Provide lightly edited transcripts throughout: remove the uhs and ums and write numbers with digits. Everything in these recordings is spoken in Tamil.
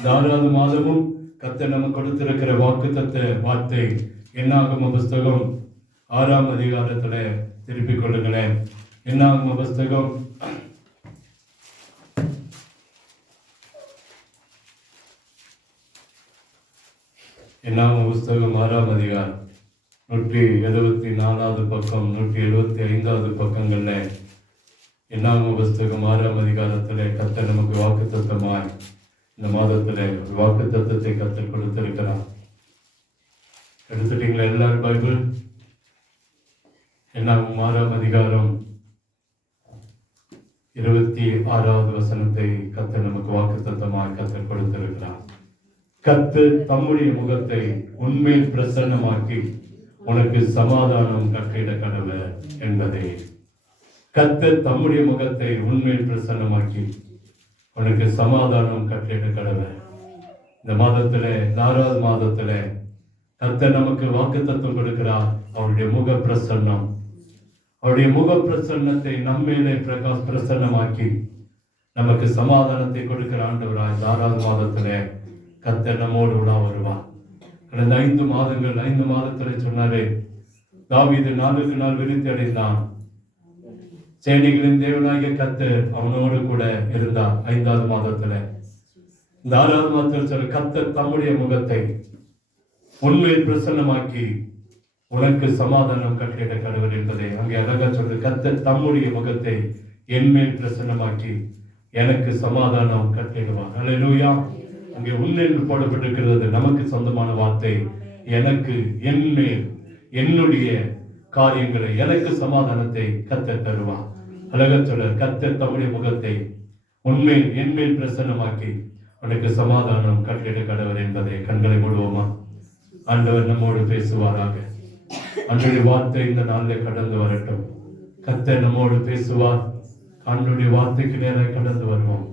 இந்த 6வது மாதமும் கர்த்தர் நமக்கு கொடுத்திருக்கிற வாக்குத்தத்த வார்த்தை என்னாகம புஸ்தகம் 6ஆம் அதிகாரத்துல திருப்பிக் கொள்ளுங்களேன். என்னாகம புஸ்தகம் 6ஆம் அதிகாரம் 174வது பக்கம் 175வது பக்கங்கள்ல என்னாகம புஸ்தகம் 6ஆம் அதிகாரத்துல கர்த்தர் நமக்கு வாக்குத்தத்தமாய் இந்த மாதத்துல வாக்குத்தத்தத்தை கர்த்தர் கொடுத்திருக்கிறார். எடுத்துட்டீங்களா எல்லாரும் பைபிள்? என்னாகமம் 6ஆம் அதிகாரம் 26வது வசனத்தை கர்த்தர் நமக்கு வாக்குத்தத்தமாய் கர்த்தர் கொடுத்திருக்கிறார். கர்த்தர் தம்முடைய முகத்தை உன்மேல் பிரசன்னமாக்கி உனக்கு சமாதானம் கட்டளையிட கடவுள் என்பதே. கர்த்தர் தம்முடைய முகத்தை உன்மேல் பிரசன்னமாக்கி உனக்கு சமாதானம் கட்டளையிட கடவுள். இந்த மாதத்துல 6வது மாதத்துல கர்த்தர் நமக்கு வாக்குத்தத்தம் கொடுக்கிறார். அவருடைய முக பிரசன்னம், அவருடைய முக பிரசன்னத்தை நம்மேலே பிரசன்னமாக்கி நமக்கு சமாதானத்தை கொடுக்கிற ஆண்டவராய் 6வது மாதத்துல கர்த்தர் நம்மோடு உலா வருவார். கடந்த 5 மாதத்துல சொன்னாரே, தாவீது நாளுக்கு நாள் விருத்தி அடைந்தான். சேனைகளின் தேவனாகிய கர்த்தர் அவனோடு கூட இருந்தார். 5வது மாதத்துல இந்த 6வது மாதத்தில் சொல்ல, கர்த்தர் தம்முடைய முகத்தை உன்மேல் பிரசன்னமாக்கி உனக்கு சமாதானம் கட்டளையிட கடவுள் என்பதை அங்கே அழகா சொல்றது. கர்த்தர் தம்முடைய முகத்தை என்மேல் பிரசன்னமாக்கி எனக்கு சமாதானம் கட்டளையிடுவார். அல்லேலூயா. அங்கே உன்னில் போடப்பட்டிருக்கிறது நமக்கு சொந்தமான வார்த்தை. எனக்கு என்மேல் என்னுடைய காரியங்களை எனக்கு சமாதானத்தை கர்த்தர் தருவார். அழகா சொல்ற, கர்த்தர் தம்முடைய முகத்தை உன்மேல் என்மேல் பிரசன்னமாக்கி உனக்கு சமாதானம் கட்டளையிட கடவுள் என்பதை கண்களை மூடுவோமா? ஆண்டவர் நம்மோடு பேசுவாராக. அன்றைய வார்த்தை இந்த நாளில் கடந்து வரட்டும். கர்த்தர் நம்மோடு பேசுவார். ஆண்டவருடைய வார்த்தைக்கு நேராக கடந்து வருவோம்.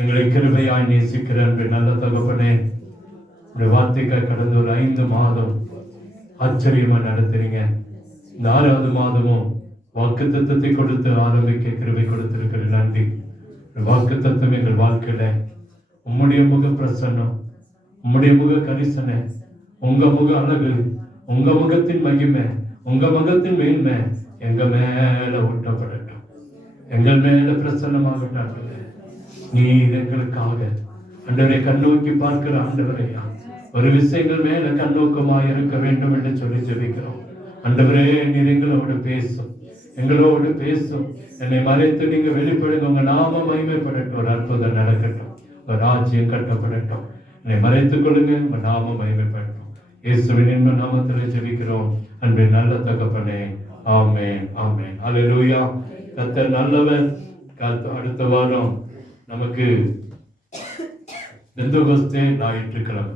எங்களை கிருபையாய் நேசிக்கிற அன்பு நல்ல தகப்பனே, இந்த வார்த்தைக்காய் கடந்து ஒரு 5 மாதம் ஆச்சரியமா நடத்துறீங்க. இந்த 6வது மாதமும் வாக்குத்தத்தத்தை கொடுத்து ஆரம்பிக்க கிருபை கொடுத்திருக்கிற நன்றி. வாக்குத்தத்தம் எங்கள் வாழ்க்கையில உம்முடைய முக பிரசன்னம், உம்முடைய முக கரிசனை, உங்க முக அழகு, உங்க முகத்தின் மகிமை, உங்க முகத்தின் மேன்மை எங்க மேல ஊட்டப்படட்டும். எங்கள் மேல பிரசன்னமாகட்டும். நீர் எங்களுக்காக ஆண்டவரை கண்ணோக்கி பார்க்கிற ஆண்டவரையா, ஒரு விஷயங்கள் மேல கண்ணோக்கமாக இருக்க வேண்டும் என்று சொல்லி ஜெபிக்கிறோம். ஆண்டவரே, நீர் எங்களோடு பேசும், எங்களோடு பேசும். என்னை மறைத்து நீங்க வெளிப்படுங்க. உங்க நாம மகிமைப்படட்டும். ஒரு அற்புதம் நடக்கட்டும். ஒரு ராஜ்யம் கட்டப்படட்டும். என்னை மறைத்துக் கொள்ளுங்க. உங்க நாம மகிமைப்படட்டும். இயேசுவின் இன்ப நாமத்திலே ஜெபிக்கிறோம் அன்பின் நல்ல தகப்பனே. ஆமென், ஆமென். அல்லேலூயா. கர்த்தர் நல்லவர். அடுத்த வாரம் நமக்கு பெந்தெகோஸ்தே ஞாயிற்றுக்கிழமை.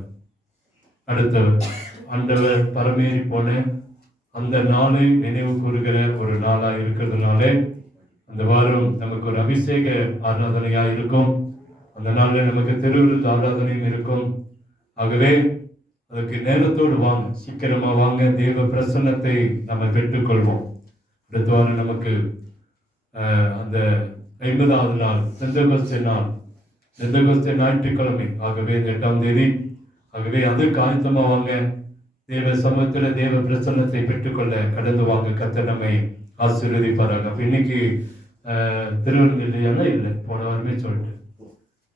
அடுத்தவர் ஆண்டவர் பரமேறி போன அந்த நாளை நினைவு கூறுகிற ஒரு நாளா இருக்கிறதுனாலே அந்த வாரம் நமக்கு ஒரு அபிஷேக ஆராதனையா இருக்கும். அந்த நாளில் நமக்கு திருவிருந்து ஆராதனையும் இருக்கும். ஆகவே அதுக்கு நேரத்தோடு வாங்க, சீக்கிரமா வாங்க. தேவ பிரசன்னத்தை நம்ம பெற்றுக்கொள்வோம். அடுத்த வாரம் நமக்கு அந்த 50வது நாள் பெந்தெகோஸ்தே நாள், பெந்தெகோஸ்தே ஞாயிற்றுக்கிழமை. ஆகவே 8ஆம் தேதி. ஆகவே அதற்கு ஆயத்தமா வாங்க. தேவ சமூகத்துல தேவ பிரசன்னத்தை பெற்றுக்கொள்ள கடந்து வாங்க. கர்த்தர் நம்மை ஆசீர்வதிப்பாராக. அப்ப இன்னைக்கு திருவிருந்து இல்லையானா இல்லை, போன வாரமே சொல்லிட்டு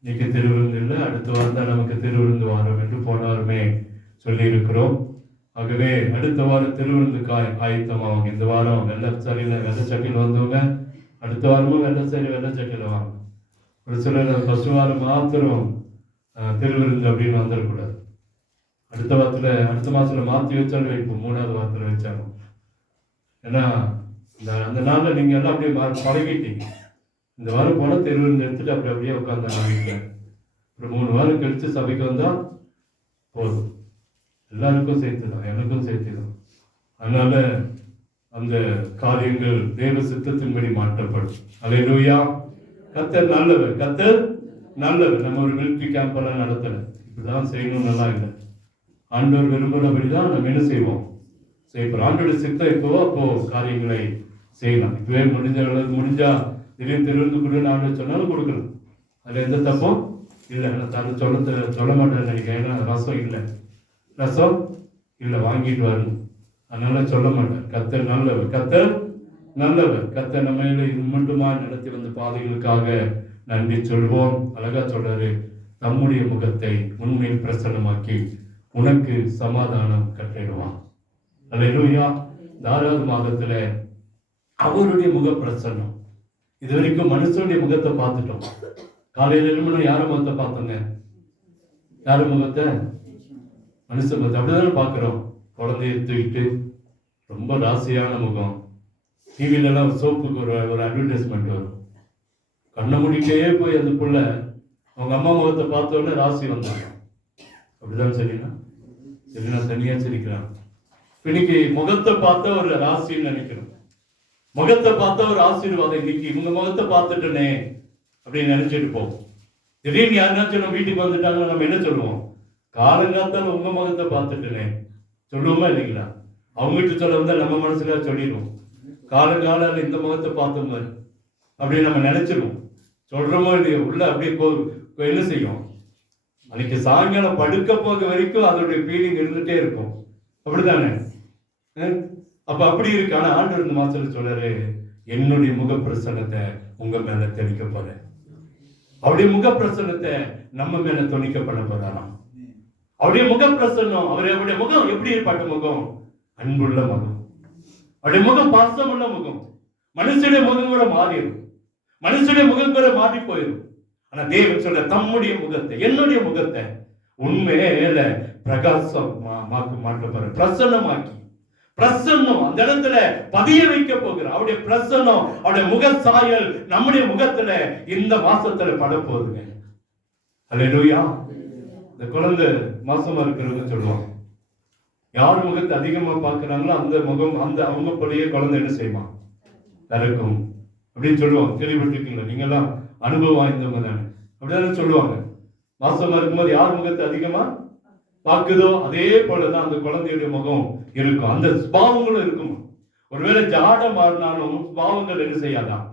இன்னைக்கு திருவிருந்து இல்லை. அடுத்த வாரம் தான் நமக்கு திருவிருந்து வாரம் என்று போன வாரமே சொல்லி இருக்கிறோம். ஆகவே அடுத்த வாரம் திருவிருந்துக்கு ஆயத்தமாவாங்க. இந்த வாரம் வெள்ளை சட்டையில் வந்தவங்க அடுத்த வாரமும் வெள்ளை சட்டையில் வாங்க. ஒரு சிலர் ஃபர்ஸ்ட் வாரம் மாத்திரம் திருவிருந்து அப்படின்னு வந்துடக்கூடாது. அடுத்த மாதத்துல மாற்றி வச்சாலும் வைப்போம். 3வது வாரத்தில் வச்சாலும். ஏன்னா அந்த நாளில் நீங்கள் எல்லாம் அப்படியே பழகிட்டீங்க. இந்த வாரம் போனால் திருவிருந்து எடுத்துட்டு அப்படியே உட்காந்தாங்க வீட்டில். ஒரு 3 வாரம் கழித்து சபைக்கு வந்தால் போதும். எல்லாருக்கும் சேர்த்து தான், எனக்கும் சேர்த்து தான். அதனால அந்த காரியங்கள் தேவ சித்தத்தின்படி மாற்றப்படும். அல்லேலூயா. கர்த்தர் நல்லவர், கர்த்தர் நல்லவர். நம்ம ஒரு மிலிட்ரி கேம்ப் எல்லாம் நடத்தல, இப்படிதான் செய்யணும் நல்லா இல்லை. ஆண்டவர் விரும்புகிறபடிதான் நம்ம என்ன செய்வோம், செய்யப்போம். ஆண்டோட சித்தம் இப்போ அப்போ காரியங்களை செய்யலாம். இப்பவே முடிஞ்சா திடீர்னு திருவிருந்து கொடுன்னு ஆண்டு சொன்னாலும் கொடுக்கலாம். அதில் எந்த தப்பும் இல்லை அது சொல்ல மாட்டேன்னு நினைக்கிறேன். ஏன்னா ரசம் இல்லை, ரசம் இல்லை, வாங்கிட்டு வரணும். அதனால சொல்ல மாட்டேன். கர்த்தர் நல்லவர், கர்த்தர் நல்லவர். கர்த்தர் நம்ம இது மட்டுமா நடத்தி வந்த பாதைகளுக்காக நன்றி சொல்வோம். அழகா சொல்றாரு, தம்முடைய முகத்தை உண்மையில் பிரசன்னமாக்கி உனக்கு சமாதானம் கட்டிடுவான். அல்லேலூயா. இந்த 6வது மாதத்துல அவருடைய முக பிரசன்னம். இது வரைக்கும் மனுஷனுடைய முகத்தை பார்த்துட்டோம். காலையில் எழுமணும் யார முகத்தை பார்த்தோங்க? யார முகத்தை? மனுஷ முகத்தை. அப்படிதானே பார்க்கிறோம். குழந்தைய தூக்கிட்டு ரொம்ப ராசியான முகம். டிவிலெல்லாம் சோப்புக்கு ஒரு அட்வர்டைஸ்மெண்ட் வரும். கண்ணை முடிக்கே போய் அந்த புள்ள அவங்க அம்மா முகத்தை பார்த்த உடனே ராசி வந்தாங்க. அப்படிதான் சரினா தனியா சிரிக்கிறான். இன்னைக்கு முகத்தை பார்த்த ஒரு ராசின்னு நினைக்கிறோம். முகத்தை பார்த்த ஒரு ஆசீர்வாதம். இன்னைக்கு இவங்க முகத்தை பார்த்துட்டனே அப்படின்னு நினைச்சிட்டு போவோம். திடீர்னு யாருனாச்சும் நம்ம வீட்டுக்கு வந்துட்டாங்க, நம்ம என்ன சொல்லுவோம்? காலங்காத்தால உங்க முகத்தை பார்த்துட்டனே சொல்லுவோமா இல்லைங்களா? அவங்ககிட்ட சொல்ல வந்தா நம்ம மனசுல சொல்லிடுவோம், காலங்கால இந்த முகத்தை பார்த்தோம் அப்படின்னு நம்ம நினைச்சிருவோம். சொல்றோமோ இல்லையோ, உள்ள அப்படியே என்ன செய்யும்? அன்னைக்கு சாயங்காலம் படுக்க போக வரைக்கும் அதோடைய ஃபீலிங் இருந்துட்டே இருக்கும். அப்படித்தானே? அப்ப அப்படி இருக்கு. ஆனா ஆண்டவர் இந்த மாசத்துல சொல்றாரு, என்னுடைய முக பிரசன்னத்தை உங்க மேல தெளிக்க போறேன். அவருடைய முக பிரசன்னத்தை நம்ம மேல தொனிக்க பண்ண போறாராம். அவருடைய முக பிரசன்னம், அவருடைய முகம் எப்படி ஏற்பட்ட முகம்? அன்புள்ள முகம். அவருடைய முகம் பாசமுள்ள முகம். மனுஷனுடைய முகம் கூட மாறிடும், மனுஷனுடைய முகம் கூட மாறி போயிடும். ஆனா தேவன் சொல்ற தம்முடைய முகத்தை, என்னுடைய முகத்தை உண்மையில பிரகாசம் மாற்ற போற, பிரசன்னமாக்கி, பிரசன்னம் அந்த இடத்துல பதிய வைக்க போகிற அவருடைய பிரசன்னம், அவருடைய முக சாயல் நம்முடைய முகத்துல இந்த மாசத்துல பட போகுதுங்க. அல்லேலூயா. இந்த குழந்தை மாசமா இருக்கிறவங்க சொல்லுவாங்க, யார் முகத்தை அதிகமா பாக்குறாங்களோ அந்த முகம், அந்த அவங்க போலயே குழந்தை என்ன செய்வான்? திறக்கும் அப்படின்னு சொல்லுவாங்க. கேள்விப்பட்டிருக்கீங்களா? நீங்க எல்லாம் அனுபவம் வாய்ந்தவங்க தானே. அப்படிதானே சொல்லுவாங்க. மாசமா இருக்கும்போது யார் முகத்தை அதிகமா பார்க்குதோ அதே போலதான் அந்த குழந்தையுடைய முகம் இருக்கும், அந்த சுபாவங்களும் இருக்கும். ஒருவேளை ஜாட மாறினாலும் சுபாவங்கள் என்ன செய்யாதான்?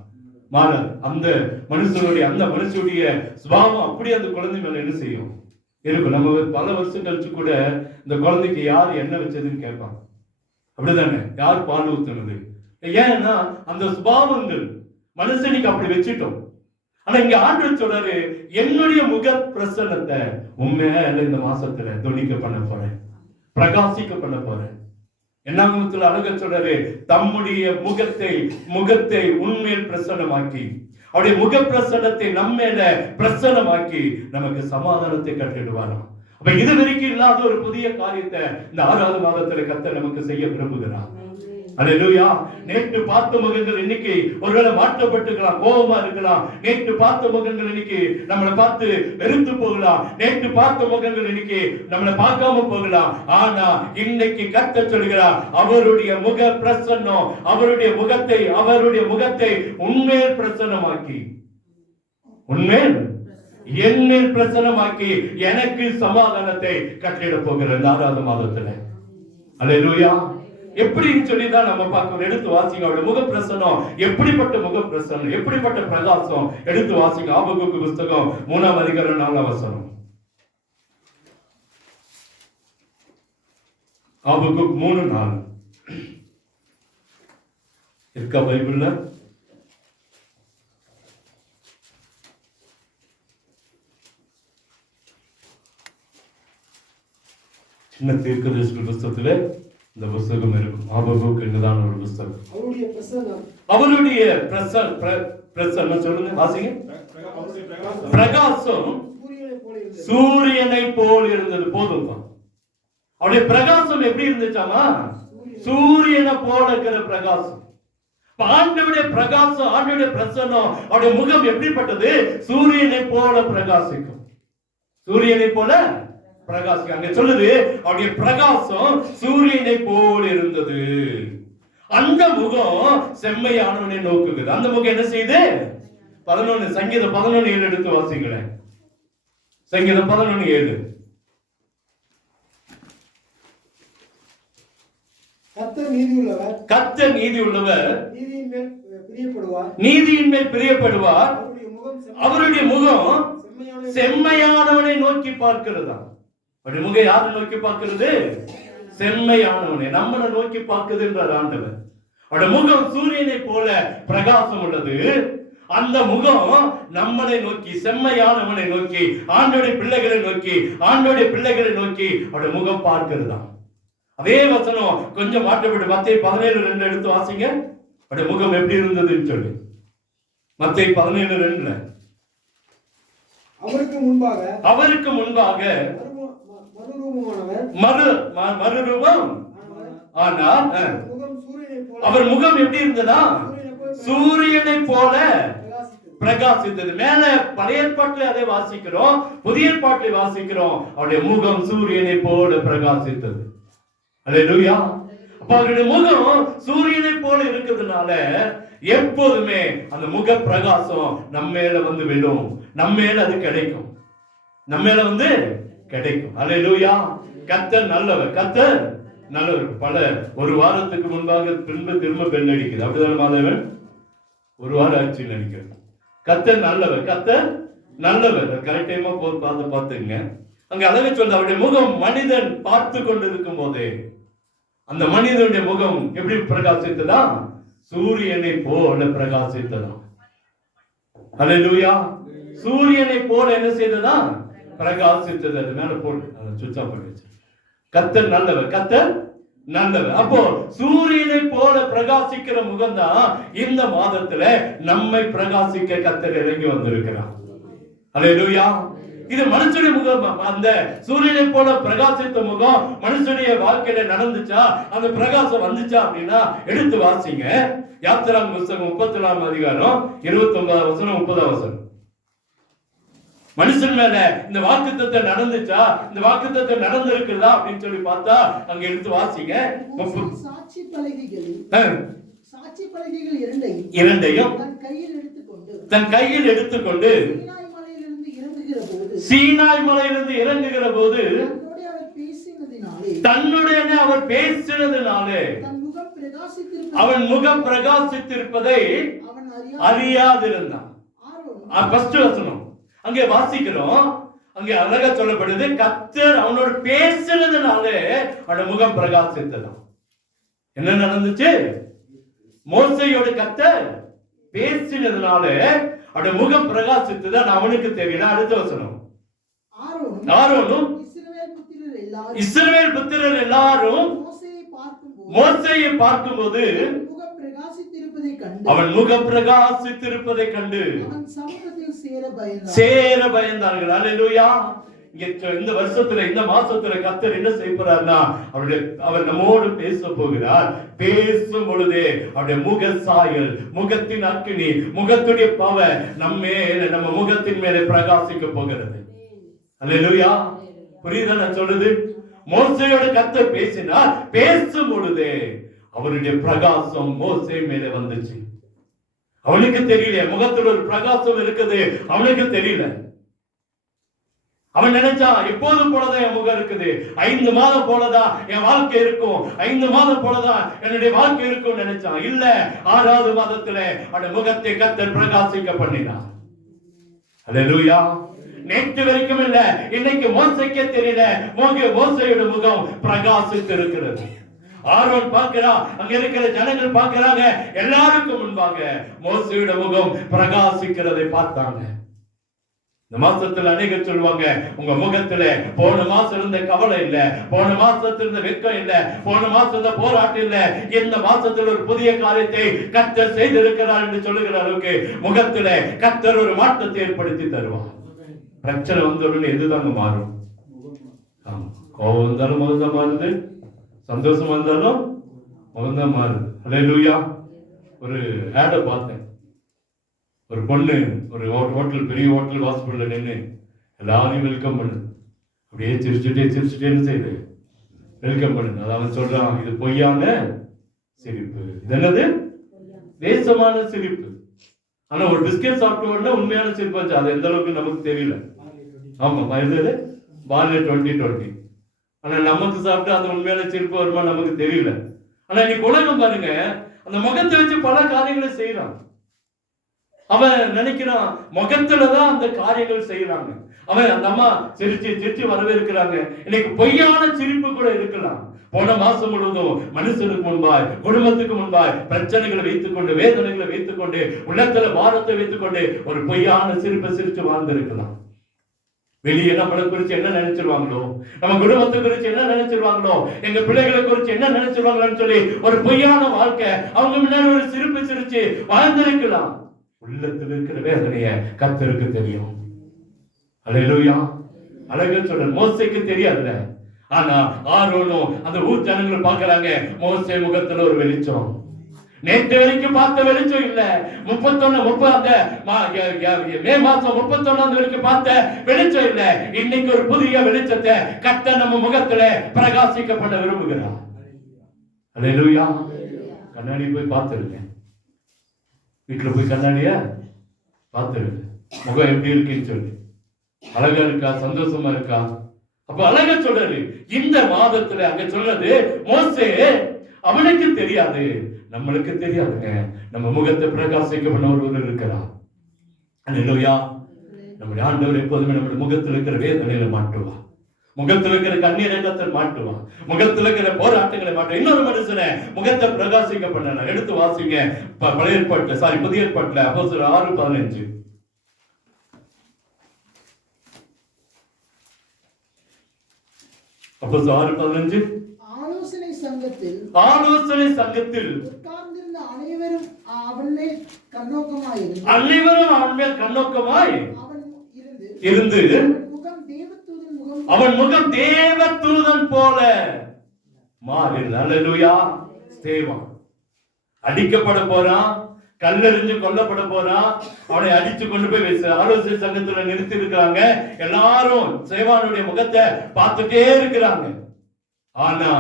மாறாது. அந்த மனுஷனுடைய சுபாவம் அப்படி அந்த குழந்தை மேல என்ன செய்யும்? இருக்கும். நம்ம பல வருஷம் கழிச்சு கூட இந்த குழந்தைக்கு யார் என்ன வச்சதுன்னு கேட்பாங்க. அப்படிதானே? யார் பால் ஊத்துனது? ஏன்னா அந்த சுபாவங்கள் மனுஷனுக்கு அப்படி வச்சுட்டோம். ஆனா இங்க ஆண்டவர் சொல்றாரு, என்னுடைய முக பிரசன்னத்தை உண்மையில இந்த மாசத்துல தொனிக்க பண்ண போறேன், பிரகாசிக்க பண்ண போறேன். என்னாகமத்துல அழக சொல்றாரு, தம்முடைய முகத்தை உண்மையில் பிரசன்னமாக்கி, அவருடைய முக பிரசன்னத்தை நம்மேல பிரசன்னமாக்கி நமக்கு சமாதானத்தை கட்டிடுவாராம். அப்ப இது வரைக்கும் இல்லாத ஒரு புதிய காரியத்தை இந்த 6வது மாதத்துல கர்த்தர் நமக்கு செய்ய விரும்புகிறார். அல்லேலூயா. நேற்று பார்த்த முகங்கள் இன்னைக்கு ஒருவேளை மாற்றப்பட்டுக்கலாம், கோபமா இருக்கலாம். நேற்று பார்த்த முகங்கள் இன்னைக்கு நம்மளை பார்த்து வெறுத்து போகலாம். நேற்று பார்த்த முகங்கள் இன்னைக்கு நம்மளை பார்க்காம போகலாம். ஆனா இன்னைக்கு கர்த்தர் சொல்கிறார், அவருடைய முக பிரசன்னம், அவருடைய முகத்தை உண்மையில் பிரசன்னமாக்கி, உண்மையில் என்மேல் பிரசன்னமாக்கி எனக்கு சமாதானத்தை கட்டிட போகிற 6வது மாதத்துல. அல்லேலூயா. எப்படின்னு சொல்லிதான் நம்ம பார்க்கணும். எடுத்து வாசிங்க. அவருடைய முக பிரசன்னம் எப்படிப்பட்ட முக பிரசன்னம், எப்படிப்பட்ட பிரகாசம். எடுத்து வாசிங்க. ஆபகுக்கு புஸ்தகம் 3ஆம் அதிகாரம் 4ஆம் வசனம். ஆபகுக் 3:4 இருக்கா பைபிள்ல? சின்ன தீர்க்கதரிசி புஸ்தகத்துல இந்த புஸ்தகம் இருக்கும். ஆபகுக் என்னதான் ஒரு புஸ்தகம். அவருடைய பிரசன்னம் சொல்லுங்க, வாசிங்க. பிரகாசம் சூரியனை போல் இருந்தது. போதும். அவருடைய பிரகாசம் எப்படி இருந்துச்சாமா? சூரியனை போல இருக்கிற பிரகாசம். ஆண்டவருடைய பிரகாசம், ஆண்டவருடைய பிரசன்னம், அவருடைய முகம் எப்படிப்பட்டது? சூரியனை போல பிரகாசிக்கும். சூரியனை போல பிரகாசிக்கும். அங்க சொல்லுது, அவருடைய பிரகாசம் சூரியனை போல இருந்தது. அந்த முகம் செம்மையானவனை நோக்குகிறது. அந்த முகம் என்ன செய்யுது? 11 சங்கீதம் 11:7 எடுத்து வாசிங்களேன். சங்கீதம் 11:7. கர்த்தர் நீதி உள்ளவர், நீதியின் மேல் பிரியப்படுவார். அவருடைய முகம் செம்மையானவனை நோக்கி பார்க்கிறதா. அப்படி முகம் யாரை நோக்கி பார்க்கிறது? செம்மையானவனை, நம்மளை நோக்கி பார்க்குதுன்றார் ஆண்டவர். அவருடைய முகம் சூரியனை போல பிரகாசம் உள்ளது. அந்த முகம் நம்மளை நோக்கி, செம்மையானவனை நோக்கி, ஆண்டோடைய பிள்ளைகளை நோக்கி, ஆண்டோடைய பிள்ளைகளை நோக்கி அவருடைய முகம் பார்க்கிறதா. அதே வசனம் கொஞ்சம் மாற்றப்பட்டு மத்தேயு 17:2 எடுத்து வாசிங்க. அவருடைய முகம் எப்படி இருந்ததுன்னு சொல்லி. மத்தேயு 17:2. அவருக்கு முன்பாக மறுரூபம் ஆனால் அவர் முகம் எப்படி இருந்ததா? சூரியனை போல பிரகாசித்தது. மேல பழைய ஏற்பாட்டில் அதை வாசிக்கிறோம், புதிய ஏற்பாட்டில் வாசிக்கிறோம், அவருடைய முகம் சூரியனை போல பிரகாசித்தது. அல்லேலூயா. அப்ப அவருடைய முகம் சூரியனை போல இருக்கிறதுனால எப்போதுமே அந்த முக பிரகாசம் நம்ம மேல வந்து விடும், நம்ம மேல அது கிடைக்கும், நம்ம மேல வந்து கிடைக்கும். அல்லேலூயா. கர்த்தர் நல்லவர், கர்த்தர் நல்லவர். பல ஒரு வாரத்துக்கு முன்பாக திரும்ப பெல் அடிக்குது, அப்படிதான் மாதவன்? ஒரு வாரம் ஆச்சு நினைக்கிறேன். கர்த்தர் நல்லவர், கர்த்தர் நல்லவர். கரெக்ட் டைமா பார்த்துங்க. அங்க அழகா சொல்ல, அவருடைய முகம் மனிதன் பார்த்து கொண்டிருக்கும் போதே அந்த மனிதனுடைய முகம் எப்படி பிரகாசித்ததா? சூரியனை போல பிரகாசித்ததா. அல்லேலூயா. சூரியனை போல என்ன செய்ததா? பிரகாசித்தது. அது மேல போடு, அதை சுவிட்ச் ஆஃப் பண்ணி வச்சு. கர்த்தர் நல்லவர், கர்த்தர் நல்லவர். அப்போ சூரியனை போல பிரகாசிக்கிற முகம் தான் இந்த மாதத்துல நம்மை பிரகாசிக்க கர்த்தர் இறங்கி வந்திருக்கிறார். அல்லேலூயா. இது மனுஷனுடைய முகம். அந்த சூரியனை போல பிரகாசித்த முகம் மனுஷனுடைய வாழ்க்கையில நடந்துச்சா, அந்த பிரகாசம் வந்துச்சா அப்படின்னா எடுத்து வாசிங்க. யாத்திராகமம் புத்தகம் 34 அதிகாரம் 29 வசனம் 30 வசனம். மனுஷன் மேல இந்த வாக்குத்தத்தம் நடந்துச்சா, இந்த வாக்குத்தத்தம் நடந்திருக்குதா அப்படின்னு சொல்லி பார்த்தா அங்க எடுத்து வாசிங்க. சாட்சி பலகைகள் இரண்டையும் தன் கையில் எடுத்துக்கொண்டு சீனாய் மலையிலிருந்து இறங்குகிற போது தன்னுடைய அவர் பேசினதினாலே அவன் முகம் பிரகாசித்திருப்பதை அறியாதிருந்தான். ஃபர்ஸ்ட் வசனம் அங்கே வாசிக்கிறோம். அங்கே அழகா சொல்லப்படுது, கர்த்தர் அவனோட பேசினதுனாலே அவன் முகம் பிரகாசித்ததாம். என்ன நடந்துச்சு? மோசேயோட கர்த்தர் பேசினதுனால அவனுடைய முகம் பிரகாசித்தது. அவனுக்கு தெரியல. அடுத்த வசனம், ஆரோனும் இஸ்ரவேல் புத்திரர் எல்லாரும் மோசேயை பார்க்கும்போது அவன் முகம் பிரகாசித்திருப்பதை கண்டு சேர பயந்தார்கள். அல்லேலூயா. இந்த வருஷத்துல இந்த மாசத்துல கர்த்தர் என்ன செய்யறாருன்னா அவர் நம்மோடு பேச போகிறார். பேசும் பொழுதே அவருடைய முக சாயல், முகத்தின் அக்கினி, முகத்துடைய பவர் நம்ம முகத்தின் மேலே பிரகாசிக்க போகிறது. அல்லேலூயா. புரியுதா நான் சொல்றது? மோசேயோட கர்த்தர் பேசினார். பேசும் பொழுதே அவருடைய பிரகாசம் மோசே மேலே வந்துச்சு. அவனுக்கு தெரியல முகத்தில் ஒரு பிரகாசம் இருக்குது, அவனுக்கு தெரியல. அவன் நினைச்சான் எப்போதும் போலதான் என் முகம் இருக்குது, 5 மாதம் போலதான் என் வாழ்க்கை இருக்கும், 5 மாதம் போலதான் என்னுடைய வாழ்க்கை இருக்கும் நினைச்சான். இல்ல, 6வது மாதத்துல அவன் முகத்தை கர்த்தர் பிரகாசிக்க பண்ணினான். அல்லேலூயா. நேற்று வரைக்கும் இல்ல, இன்னைக்கு மோசைக்கே தெரியல, மோசையோட முகம் பிரகாசித்து இருக்கிறது. ஆரோன் பார்க்கிறான், அங்க இருக்கிற ஜனங்கள் பார்க்கிறாங்க, எல்லாருக்கும் முன்பாக மோசையோட முகம் பிரகாசிக்கிறதை பார்த்தாங்க. இந்த மாசத்துல அநேகர் சொல்லுவாங்க, உங்க முகத்துல போன மாசம் இருந்த கவலை இல்ல, போன மாசத்துல இருந்த வெட்கம் இல்ல, போன மாசம் இருந்த போராட்டம் இல்ல, இந்த மாசத்துல ஒரு புதிய காரியத்தை கர்த்தர் செய்திருக்கிறார் என்று சொல்லுகிற அளவுக்கு முகத்துல கர்த்தர் ஒரு மாற்றத்தை ஏற்படுத்தி தருவார். பிரச்சனை வந்த உடனே எதுதாங்க மாறும்? கோபம் வந்தாலும் முகம்தான் மாறுது, சந்தோஷம் வந்தாலும் முகம்தான் மாறுது. அல்லேலூயா. ஒரு ஆடை பார்த்தேன். ஒரு பொண்ணு ஒரு ஹோட்டல், பெரிய ஹோட்டல் வாசல்ல நின்று எல்லாரையும் வெல்கம் பண்ணு, அப்படியே சிரிச்சுட்டே செய்யுது, வெல்கம் பண்ணு. அது அவன் சொல்றான், இது பொய்யான சிரிப்பு, இது என்னது? தேசமான சிரிப்பு. ஆனா ஒரு பிஸ்கெட் சாப்பிட்ட உடனே உண்மையான சிரிப்பு வச்சு, அது எந்த அளவுக்கு நமக்கு தெரியல. ஆமா, இருந்தது பால்ய 2020. ஆனா நமக்கு சாப்பிட்டு அந்த உண்மையான சிரிப்பு வருமா நமக்கு தெரியல. ஆனா இன்னைக்கு உலகம் பாருங்க, அந்த முகத்தை வச்சு பல காரியங்களை செய்யறான். அவன் நினைக்கிறான் முகத்துலதான் அந்த காரியங்கள் செய்யறாங்க. அவன் அந்த அம்மா சிரிச்சு சிரிச்சு வரவேற்கிறாங்க. இன்னைக்கு பொய்யான சிரிப்பு கூட இருக்கலாம். போன மாசம் முழுவதும் மனுஷனுக்கு முன்பாய், குடும்பத்துக்கு முன்பாய் பிரச்சனைகளை வைத்துக் கொண்டு, வேதனைகளை வைத்துக் கொண்டு, உள்ளத்துல பாரத்தை வைத்துக் கொண்டு ஒரு பொய்யான சிரிப்பை சிரிச்சு வாழ்ந்திருக்கலாம். வெளியே நம்மளை குறிச்சு என்ன நினைச்சிருவாங்களோ, நம்ம குடும்பத்தை குறிச்சு என்ன நினைச்சிருவாங்களோ, எங்க பிள்ளைகளை குறிச்சு என்ன நினைச்சிருவாங்களோன்னு சொல்லி ஒரு பொய்யான வாழ்க்கை அவங்க முன்னாடி ஒரு சிரிப்பு சிரிச்சு வாழ்ந்திருக்கலாம். உள்ளத்தில் இருக்கிற வேதனைய கர்த்தருக்கு தெரியும். அல்லேலூயா. அழகா சொல்ற மோசேக்கு தெரியாதுல. ஆனா ஆரோனும் அந்த ஊர் ஜனங்களும் பாக்குறாங்க, மோசே முகத்துல ஒரு வெளிச்சம். நேற்று வரைக்கும் பார்த்த வெளிச்சம் இல்ல. மே மாசம் 31 வரைக்கும் பார்த்த வெளிச்சம் இல்ல. இன்னைக்கு ஒரு புதிய வெளிச்சத்தை கர்த்தர் நம்ம முகத்துல பிரகாசிக்கப்பட விரும்புகிறார். அல்லேலூயா. கண்ணாடி போய் பார்த்துருங்க. வீட்டுல போய் கண்ணாடிய பார்த்துருங்க. முகம் எப்படி இருக்குன்னு சொல்லி அழகா இருக்கா, சந்தோஷமா இருக்கா? அப்ப அழகா சொல்றாரு. இந்த மாதத்துல அங்க சொல்றது மோசே அவனுக்கு தெரியாது, நம்மளுக்கு தெரியாதுங்க. நம்ம முகத்தை பிரகாசிக்க பண்ண ஒருவர் இருக்கிறார். அல்லேலூயா. நம்முடைய ஆண்டவர் எப்போதுமே நம்முடைய முகத்தில் இருக்கிற வேதனையில மாட்டுவா, முகத்தில் இருக்கிற கண்ணீரை கர்த்தர் மாட்டுவா, முகத்தில் இருக்கிற போராட்டங்களை மாட்டுவா. இன்னொரு மனுஷனை முகத்தை பிரகாசிக்க பண்ண எடுத்து வாசிங்க. பழைய ஏற்பாட்டுல புதிய ஏற்பாட்டுல அப்போஸ்தலர் 6:15. அப்போஸ்தலர் 6:15. ஆலோசனை சங்கத்தில் உட்கார்ந்திருந்த அனைவரும் அவன் மேல் கண்ணோக்கமாய் இருந்து அவன் முகம் தேவதூதன் போல மாறினது. அல்லேலூயா. ஸ்தேவான் அடிக்கப்பட போறான், கல்லெறிஞ்சு கொல்லப்பட போறான். அவனை அடிச்சு கொண்டு போய் ஆலோசனை சங்கத்துல நிறுத்தி இருக்காங்க. எல்லாரும் ஸ்தேவானுடைய முகத்தை பார்த்துட்டே இருக்கிறாங்க. ஆனா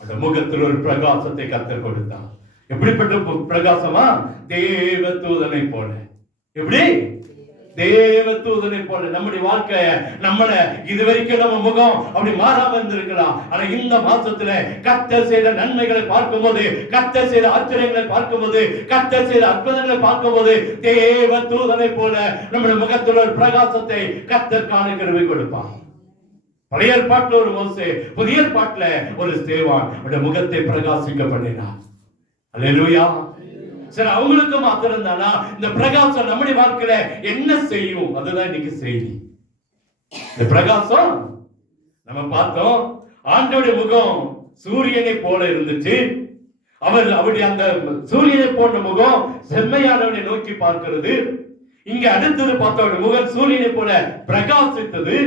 அந்த முகத்தில் ஒரு பிரகாசத்தை கர்த்தர் கொடுத்தான். எப்படிப்பட்ட பிரகாசமா? தேவதூதனை போல. எப்படி? தேவதூதனை போல. நம்முடைய வாழ்க்கைய நம்மள இதுவரைக்கும் நம்ம முகம் அப்படி மாறாம இருந்திருக்கலாம். ஆனா இந்த மாசத்துல கர்த்தர் செய்த நன்மைகளை பார்க்கும்போது, கர்த்தர் செய்த ஆச்சரியங்களை பார்க்கும்போது, கர்த்தர் செய்த அற்புதங்களை பார்க்கும்போது தேவதூதனை போல நம்முடைய முகத்தில் ஒரு பிரகாசத்தை கர்த்தர் காண கிருபை கொடுப்பான். பழைய ஏற்பாட்டுல ஒரு மோசே, புதிய ஏற்பாட்டுல ஒரு ஸ்தேவான் முகத்தை பிரகாசிக்க பண்ணினார். அல்லேலூயா. சரி, அவங்களுக்கு மாத்திரம் தானா இந்த பிரகாசம் நம்முடைய வாழ்க்கையில என்ன செய்யும்? அதுதான் இன்னைக்கு செய்தி. இந்த பிரகாசம் நம்ம பார்த்தோம். ஆண்டவருடைய முகம் சூரியனை போல இருந்துச்சு. அவருடைய அந்த சூரியனை போன்ற முகம் செம்மையானவனை நோக்கி பார்க்கிறது. இங்க அடுத்தது பார்த்தவருடைய முகம் சூரியனை போல பிரகாசித்தது.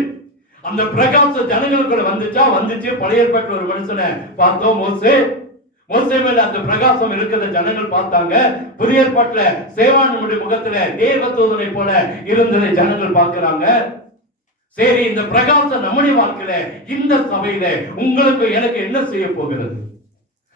அந்த பிரகாசம் ஜனங்களுக்குள்ள வந்துச்சு. பழைய ஏற்பாட்டுல ஒரு மனுஷனை பார்த்தோம், மோசே மேல அந்த பிரகாசம் இருக்கிறத ஜனங்கள் பார்த்தாங்க. புதிய ஏற்பாட்டுல சேவானுடைய முகத்துல தேவதூதனை போல இருந்ததை ஜனங்கள் பார்க்கிறாங்க. சரி, இந்த பிரகாசம் நம்முடைய வாழ்க்கையில, இந்த சபையில உங்களுக்கு எனக்கு என்ன செய்ய போகிறது?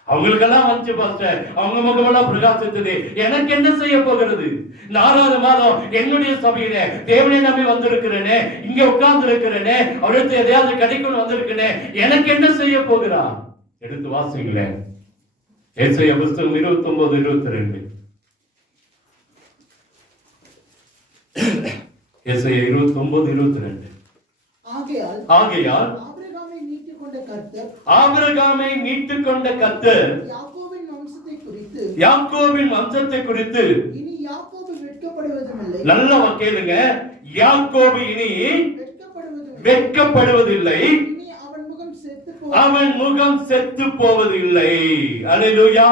அவங்களுக்கெல்லாம் வந்து பாஸ்டர் அவங்க முகமெல்லாம் பிரகாசித்தது, எனக்கு என்ன செய்ய போகிறது? இந்த 6வது மாதம் என்னுடைய சபையில தேவனை நம்பி வந்திருக்கிறேனே, இங்க உட்கார்ந்து இருக்கிறேனே, அவருக்கு எதையாவது கிடைக்கணும் வந்திருக்கிறேனே, எனக்கு என்ன செய்ய போகிறா? எடுத்து வாசிங்களேன். ஏசாயா புத்தகம் 29:22. ஏசாயா 29:22. ஆகையால் ஆபிரகாமை மீட்டுக் கொண்ட கர்த்தர் யாக்கோபின் வம்சத்தை குறித்து இனி யாக்கோபு வெட்கப்படுவதில்லை. நல்ல கேளுங்க, யாக்கோபு இனி வெட்கப்படுவதில்லை, அவன் முகம் செத்து போவதில்லை. அல்லேலூயா.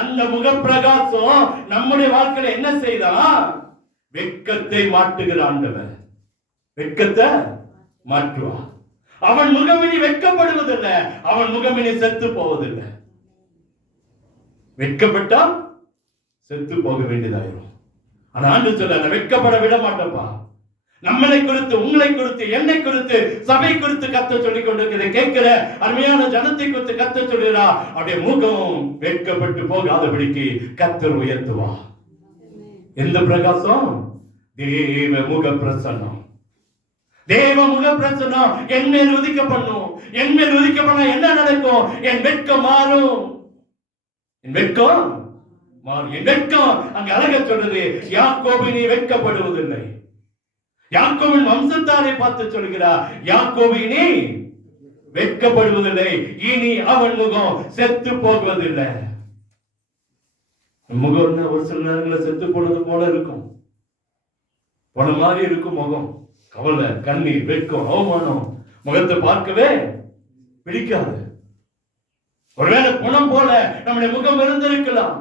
அந்த முக பிரகாசம் நம்முடைய வாழ்க்கையில என்ன செய்தா? வெட்கத்தை மாட்டுகிற ஆண்டவர் வெட்கத்தை மாற்றுவா. அவன் முகமினி வெட்கப்படுவதில்லை, அவன் முகமினி செத்து போவதில்லை. வெட்கப்பட்டா செத்து போக வேண்டியதாயிரும். ஆனா ஆண்டு சொல்ல வெட்கப்பட விட மாட்டப்பா. நம்மளை குறித்து, உங்களை குறித்து, என்னை குறித்து, சபை குறித்து கத்த சொல்லிக் கொண்டிருக்கிற கேட்கிற அருமையான ஜனத்தை குறித்து கத்த சொல்லுறா. அப்படியே முகம் வெட்கப்பட்டு போகாதபடிக்கு கத்தர் உயர்த்துவா. எந்த பிரகாசம்? தேவ முக பிரசன்னம். தேவ முக பிரசன்னம் என் மேல் உதிக்க பண்ணும். என் மேல் உதிக்க பண்ண என்ன நடக்கும்? என் வெட்கம் மாறும். என் வெட்கம் என் வெட்கம் அங்க அழக சொல்றது, யாக்கோபு நீ வெட்கப்படுவதில்லை. யாக்கோபின் வம்சத்தாரை பார்த்து சொல்கிறார், யாக்கோபு நீ வெட்கப்படுவதில்லை, இனி அவன் முகம் செத்து போவதில்லை. முகம் ஒரு சில நேரங்களில் செத்து போனது போல இருக்கும், போன மாதிரி இருக்கும் முகம். கவலை, கண்ணீர், வெட்கம், அவமானம், முகத்தை பார்க்கவே பிடிக்காது. ஒருவேளை பணம் போல நம்முடைய முகம் இருந்திருக்கலாம்.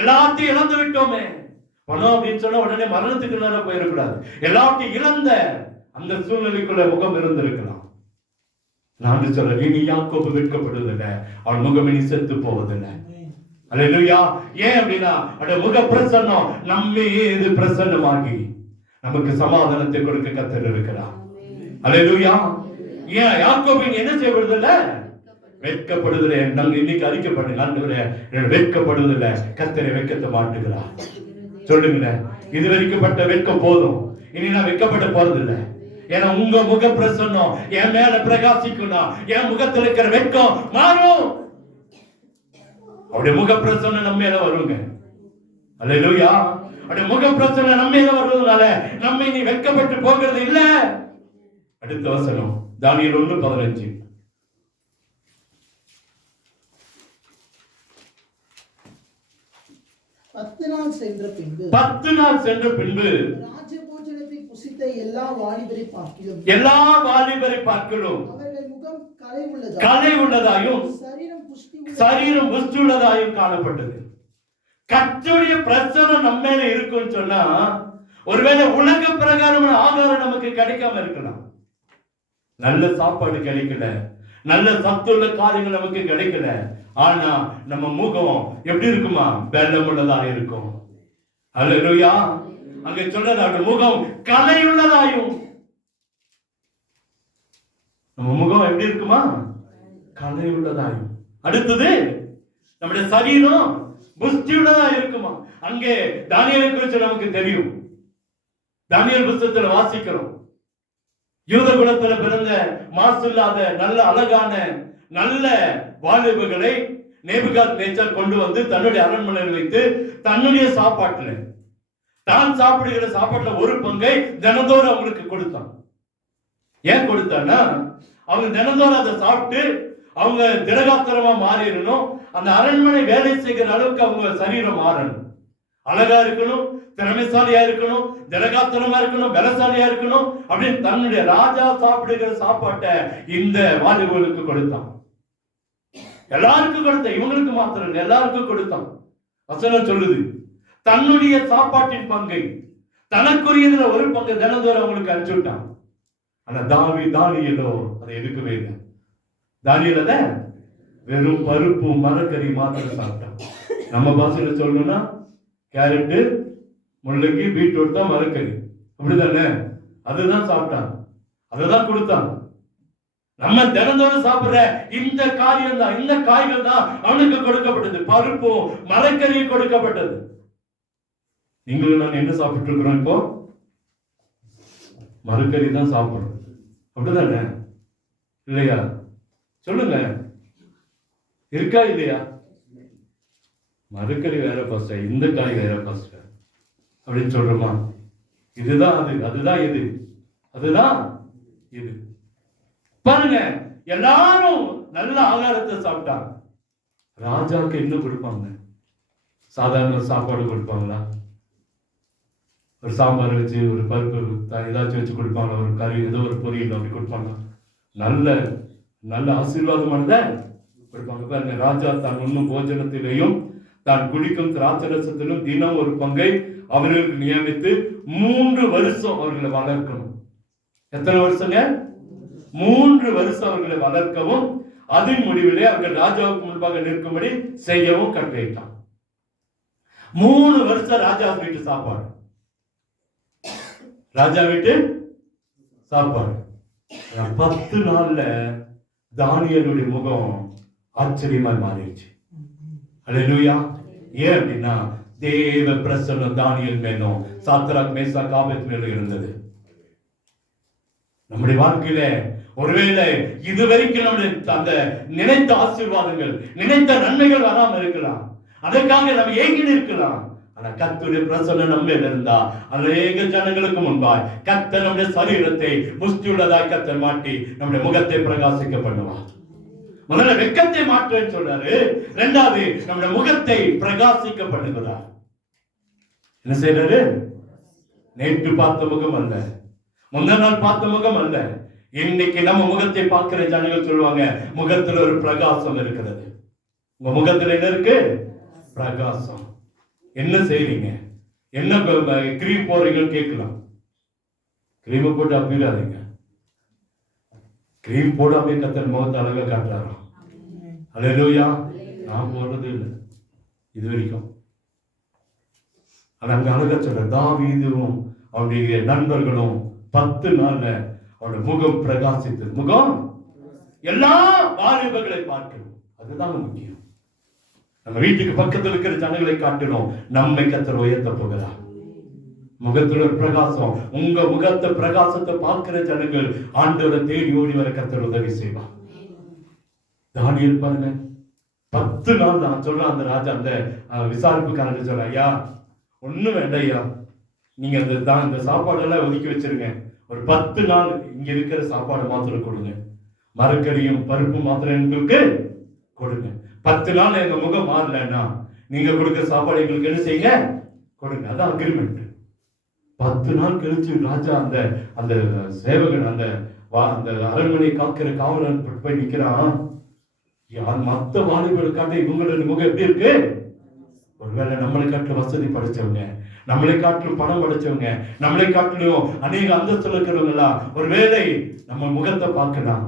எல்லாத்தையும் இழந்து விட்டோமே. பணம் அப்படின்னு சொன்னா உடனே மரணத்துக்கு நேரம் போயிடக்கூடாது. எல்லாத்தையும் இழந்த அந்த சூழ்நிலைக்குள்ள முகம் இருந்திருக்கலாம். நான் சொல்றேன், இனி யாக்கோபு வெட்கப்படுவதில்லை, அவன் முகம் இனி செத்து போவதில்லை. அல்லேலூயா. ஏன் அப்படின்னா அந்த முக பிரசன்னம் நம்மீது பிரசன்னமாகி நமக்கு சமாதானத்தை கொடுக்க கர்த்தர் இருக்கிறார். அல்லேலூயா. ஏன் யாக்கோபு என்ன செய்வதில்லை? வெட்கப்படுவதில்லை. நாங்க இன்னைக்கு அறிக்கைப்படுங்க, ஆண்டவரே வெட்கப்படுவதில்லை, கர்த்தரை வெட்கத்தை மாட்டுகிறார். சொல்லுங்க, இது வரைக்கும்பட்ட வெட்கம் போதும், இனி நான் வெட்கப்பட போறதில்லை. ஏன்னா உங்க முக பிரசன்னம் என் மேல பிரகாசிக்கணும், என் முகத்தில் இருக்கிற வெட்கம் மாறும். அவருடைய முக பிரசன்னம் நம்ம மேல வருங்க. அல்லேலூயா. அவருடைய முக பிரசன்னம் நம்ம மேல வருவதனால நம்ம இனி வெட்கப்பட்டு போகிறது இல்ல. அடுத்த வசனம் தானியேல் 1:15. 10 நாள் சென்ற பின்பு ராஜபோஜனத்தை புசித்த எல்லா வாலிபரை பார்க்கிலும் அவர்கள் முகம் கலை உள்ளதாயும் சரீரம் புஷ்டி உள்ளதாயும் காணப்பட்டது. கர்த்தருடைய பிரசன்னம் நம்ம மேல இருக்குன்னு சொன்னா, ஒருவேளை உலக பிரகாரமான ஆகாரம் நமக்கு கிடைக்காம இருக்கலாம், நல்ல சாப்பாடு கிடைக்கல, நல்ல சத்துள்ள காரியங்கள் நமக்கு கிடைக்கல, ஆனா நம்ம முகம் எப்படி இருக்குமா? வெள்ளம் உள்ளதாக இருக்கும். அல்லேலூயா. அங்க சொல்றது அந்த முகம் கலை உள்ளதாயும். நம்ம முகம் எப்படி இருக்குமா? கலை உள்ளதாயும். அடுத்தது நம்முடைய சரீரம் புஷ்டி உள்ளதா இருக்குமா? அங்கே தானியேலை குறித்து நமக்கு தெரியும். தானியேல் புத்தகத்துல வாசிக்கிறோம், யூத குலத்துல பிறந்த மாசில்லாத நல்ல அழகான நல்ல வாலிபர்களை நேபுகாத்நேச்சார் கொண்டு வந்து தன்னுடைய அரண்மனையில் வைத்து தன்னுடைய சாப்பாட்டுல, தான் சாப்பிடுகிற சாப்பாட்டுல ஒரு பங்கை தினந்தோறும் அவங்களுக்கு கொடுத்தான். ஏன் கொடுத்தான்னா, அவங்க தினந்தோறும் அதை சாப்பிட்டு அவங்க திடகாத்திரமா மாறிடணும், அந்த அரண்மனை வேலை செய்கிற அளவுக்கு அவங்க சரீரம் மாறணும், அழகா இருக்கணும், திறமைசாலியா இருக்கணும், திடகாத்திரமா இருக்கணும், பலசாலியா இருக்கணும் அப்படின்னு தன்னுடைய ராஜா சாப்பிடுகிற சாப்பாட்டை இந்த வாலிபர்களுக்கு கொடுத்தான். எல்லாருக்கும் கொடுத்த, இவங்களுக்கு மாத்திரம் எல்லாருக்கும் கொடுத்தான். வசனம் சொல்லுது, தன்னுடைய சாப்பாட்டின் பங்கை, தனக்குரியதுல ஒரு பங்கு தினந்தோறும் அவங்களுக்கு அனுப்பிச்சு விட்டான். ஆனா தானியேலோ அதை எடுக்கவே இல்லை. தானியேல் அத வெறும் பருப்பு மரக்கறி மாத்திரம் சாப்பிட்டான். நம்ம பாஷையில சொல்லணும்னா கேரட்டு, முள்ளங்கி, பீட்ரூட் தான் மரக்கறி, அப்படிதானே? அதுதான் சாப்பிட்டான், அதுதான் கொடுத்தான். நம்ம தினந்தோறும் சாப்பிடுற இந்த காரியம் தான், இந்த காய்கள் தான் அவனுக்கு கொடுக்கப்பட்டது, பருப்பும் மரக்கறியும் கொடுக்கப்பட்டது. நீங்களும் நான் என்ன சாப்பிட்டு இருக்கிறோம்? இப்போ மரக்கறி தான் சாப்பிடுறோம், அப்படிதானே? இல்லையா? சொல்லுங்க, இருக்கா இல்லையா? மரக்கறி வேற பாஸ்டா, இந்த காய் வேற பாஸ்டா அப்படின்னு சொல்றோமா? இதுதான் அது, அதுதான் இது, அதுதான் இது. பாருங்க, எல்லாரும் நல்ல ஆகாரத்தை சாப்பிட்டாங்க. ராஜாவுக்கு என்ன கொடுப்பாங்க? சாதாரண சாப்பாடு கொடுப்பாங்களா? ஒரு சாம்பார் வச்சு, ஒரு பருப்பு ஏதாச்சும் வச்சு கொடுப்பாங்க, ஒரு கறி, ஏதோ ஒரு பொரியல் அப்படி கொடுப்பாங்க. நல்ல நல்ல ஆசீர்வாதமானத கொடுப்பாங்க. பாருங்க, ராஜா தான் உண்ணும் போஜனத்திலேயும் தான் குடிக்கும் திராட்சரசத்திலும் தினம் ஒரு பங்கை அவர்களுக்கு நியமித்து 3 வருஷம் அவர்களை வளர்க்கணும். எத்தனை வருஷங்க? 3 வருஷம் அவர்களை வளர்க்கவும், அதன் முடிவிலே அவர்கள் ராஜாவுக்கு முன்பாக நிற்கும்படி செய்யவும் கட்டளையிட்டான். 3 வருஷம் ராஜா வீட்டு சாப்பாடு, ராஜா வீட்டு சாப்பாடு. 10 நாள்ல தானியேலுடைய முகம் ஆச்சரியமாய் மாறிடுச்சு. அல்லேலூயா. ஏன் அப்படின்னா தேவ பிரசன்னம் தானியேல் மேலும் சாத்ராக் மேசாக் ஆபேத்நேகோ இருந்தது. நம்முடைய வாழ்க்கையில ஒருவேளை இதுவரைக்கும் நம்முடைய அந்த நினைத்த ஆசீர்வாதங்கள், நினைத்த நன்மைகள் வராம இருக்கலாம். அதற்காக நம்ம ஏங்கிட்டு இருக்கலாம். ஆனா கர்த்தருடைய பிரசன்னம் நம்ம இருந்தா அநேக ஜனங்களுக்கு முன்பாய் கர்த்தர் நம்முடைய சரீரத்தை முஷ்டியுள்ளதாய் கர்த்தர் மாட்டி நம்முடைய முகத்தை பிரகாசிக்க பண்ணுவார். முதல்ல வெட்கத்தை மாற்றேன்னு சொல்றாரு, இரண்டாவது நம்முடைய முகத்தை பிரகாசிக்க பண்ணுகிறார். என்ன செய்யறாரு? நேற்று பார்த்த முகம் அல்ல, முந்தின நாள் பார்த்த முகம் அல்ல, இன்னைக்கு நம்ம முகத்தை பார்க்கிற ஜனங்கள் சொல்லுவாங்க முகத்துல ஒரு பிரகாசம் இருக்கிறது. உங்க முகத்துல என்ன இருக்கு? பிரகாசம். என்ன செய்றீங்க? என்ன கிரீம் போடுறீங்கன்னு கேட்கலாம். கிரீம் போட்டு அப்படிடாதீங்க. கிரீம் போட அப்படியே கர்த்தர் முகத்தை அழகா காட்டுறாராம். அல்லேலூயா. நான் போடுறது இல்லை இது வரைக்கும். ஆனா அங்க அழகா சொல்ற தாவீதும் அவருடைய நண்பர்களும் 10 நாள்ல அவருடைய முகம் பிரகாசித்தது. முகம் எல்லா வாலிபர்களை பார்க்கணும், அதுதான் முக்கியம். நம்ம வீட்டுக்கு பக்கத்தில் இருக்கிற ஜனங்களை காட்டணும், நம்மை கர்த்தர் உயர்த்த போகிறார். முகத்துல ஒரு பிரகாசம், உங்க முகத்தை பிரகாசத்தை பார்க்கிற ஜனங்கள் ஆண்டவரை தேடி ஓடி வர கர்த்தர் உதவி செய்வார். தானியேல் பாருங்க, 10 நாள் நான் சொல்றேன். அந்த ராஜா அந்த விசாரிப்புக்காரன் சொல்ற, ஐயா ஒண்ணும் வேண்டாம் ஐயா, நீங்க அந்த சாப்பாடெல்லாம் ஒதுக்கி வச்சிருங்க, ஒரு 10 நாள் இங்க இருக்கிற சாப்பாடு மாத்திரம் கொடுங்க, மரக்கறியும் பருப்பு மாத்திரம் எங்களுக்கு கொடுங்க. 10 நாள் எங்க முகம் மாறலன்னா நீங்க கொடுக்கிற சாப்பாடு எங்களுக்கு என்ன செய்யுங்க, கொடுங்க. அதான் அக்ரிமெண்ட். 10 நாள் கழிச்சு ராஜா அந்த அந்த சேவகன் அந்த அரண்மனை காக்கிற காவலன் போய் நிக்கிறான். மத்த வாலிபர்களுக்காக இவங்களோட முகம் எப்படி இருக்கு? ஒருவேளை நம்மளை காட்டிலும் வசதி படைச்சவங்க, நம்மளை காட்டிலும் பணம் படைச்சவங்க, நம்மளை காட்டிலும் அநேக அந்தஸ்துல இருக்கிறவங்களா ஒருவேளை நம்ம முகத்தை பார்க்கலாம்.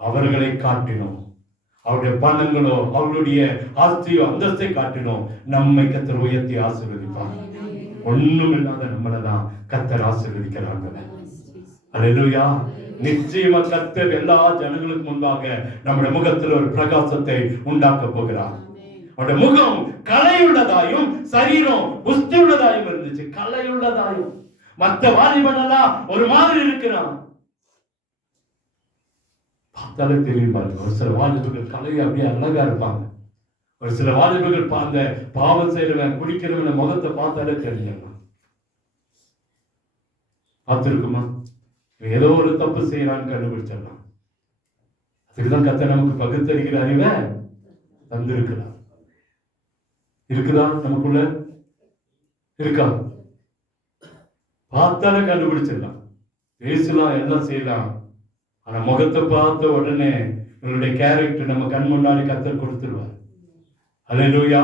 அவர்களை காட்டினோம், அவருடைய பணங்களோ அவருடைய ஆஸ்தியோ அந்தஸ்தை காட்டினோம், நம்மை கர்த்தர் உயர்த்தி ஆசீர்வதிப்பார். ஒண்ணும் இல்லாத நம்மளதான் கர்த்தர் ஆசீர்வதிக்கிறாங்க. அல்லேலூயா. நிச்சயமா கர்த்தர் எல்லா ஜனங்களுக்கு முன்பாக நம்முடைய முகத்தில் ஒரு பிரகாசத்தை உண்டாக்க போகிறார். அவருடைய முகம் கலையுள்ளதாயும் சரீரம் புஷ்டியுள்ளதாயும் இருந்துச்சு. கலையுள்ளதாயும். மற்ற வாலிபன் எல்லாம் ஒரு மாதிரி இருக்கிறான், பார்த்தாலே தெரியும் பாருங்க. ஒரு சில வாலிபர்கள் கலை அப்படியே அழகா இருப்பாங்க. ஒரு சில வாலிபர்கள் அந்த பாவம் செய்யறவன் குடிக்கிறவன் முகத்தை பார்த்தாலே தெரிஞ்சிடலாம். பார்த்திருக்குமா? ஏதோ ஒரு தப்பு செய்யறான்னு கண்டுபிடிச்சிடலாம். அதுக்குதான் கர்த்தர் நமக்கு பகுத்தறிகிற அறிவை தந்திருக்கிறார். இருக்குதா? நமக்குள்ள இருக்கா? பார்த்தாலே கண்டுபிடிச்சிடலாம், பேசலாம், எல்லாம் செய்யலாம். ஆனா முகத்தை பார்த்த உடனே உங்களுடைய கேரக்டர் நம்ம கண் முன்னாடி கர்த்தர் கொடுத்துருவார். அல்லேலூயா.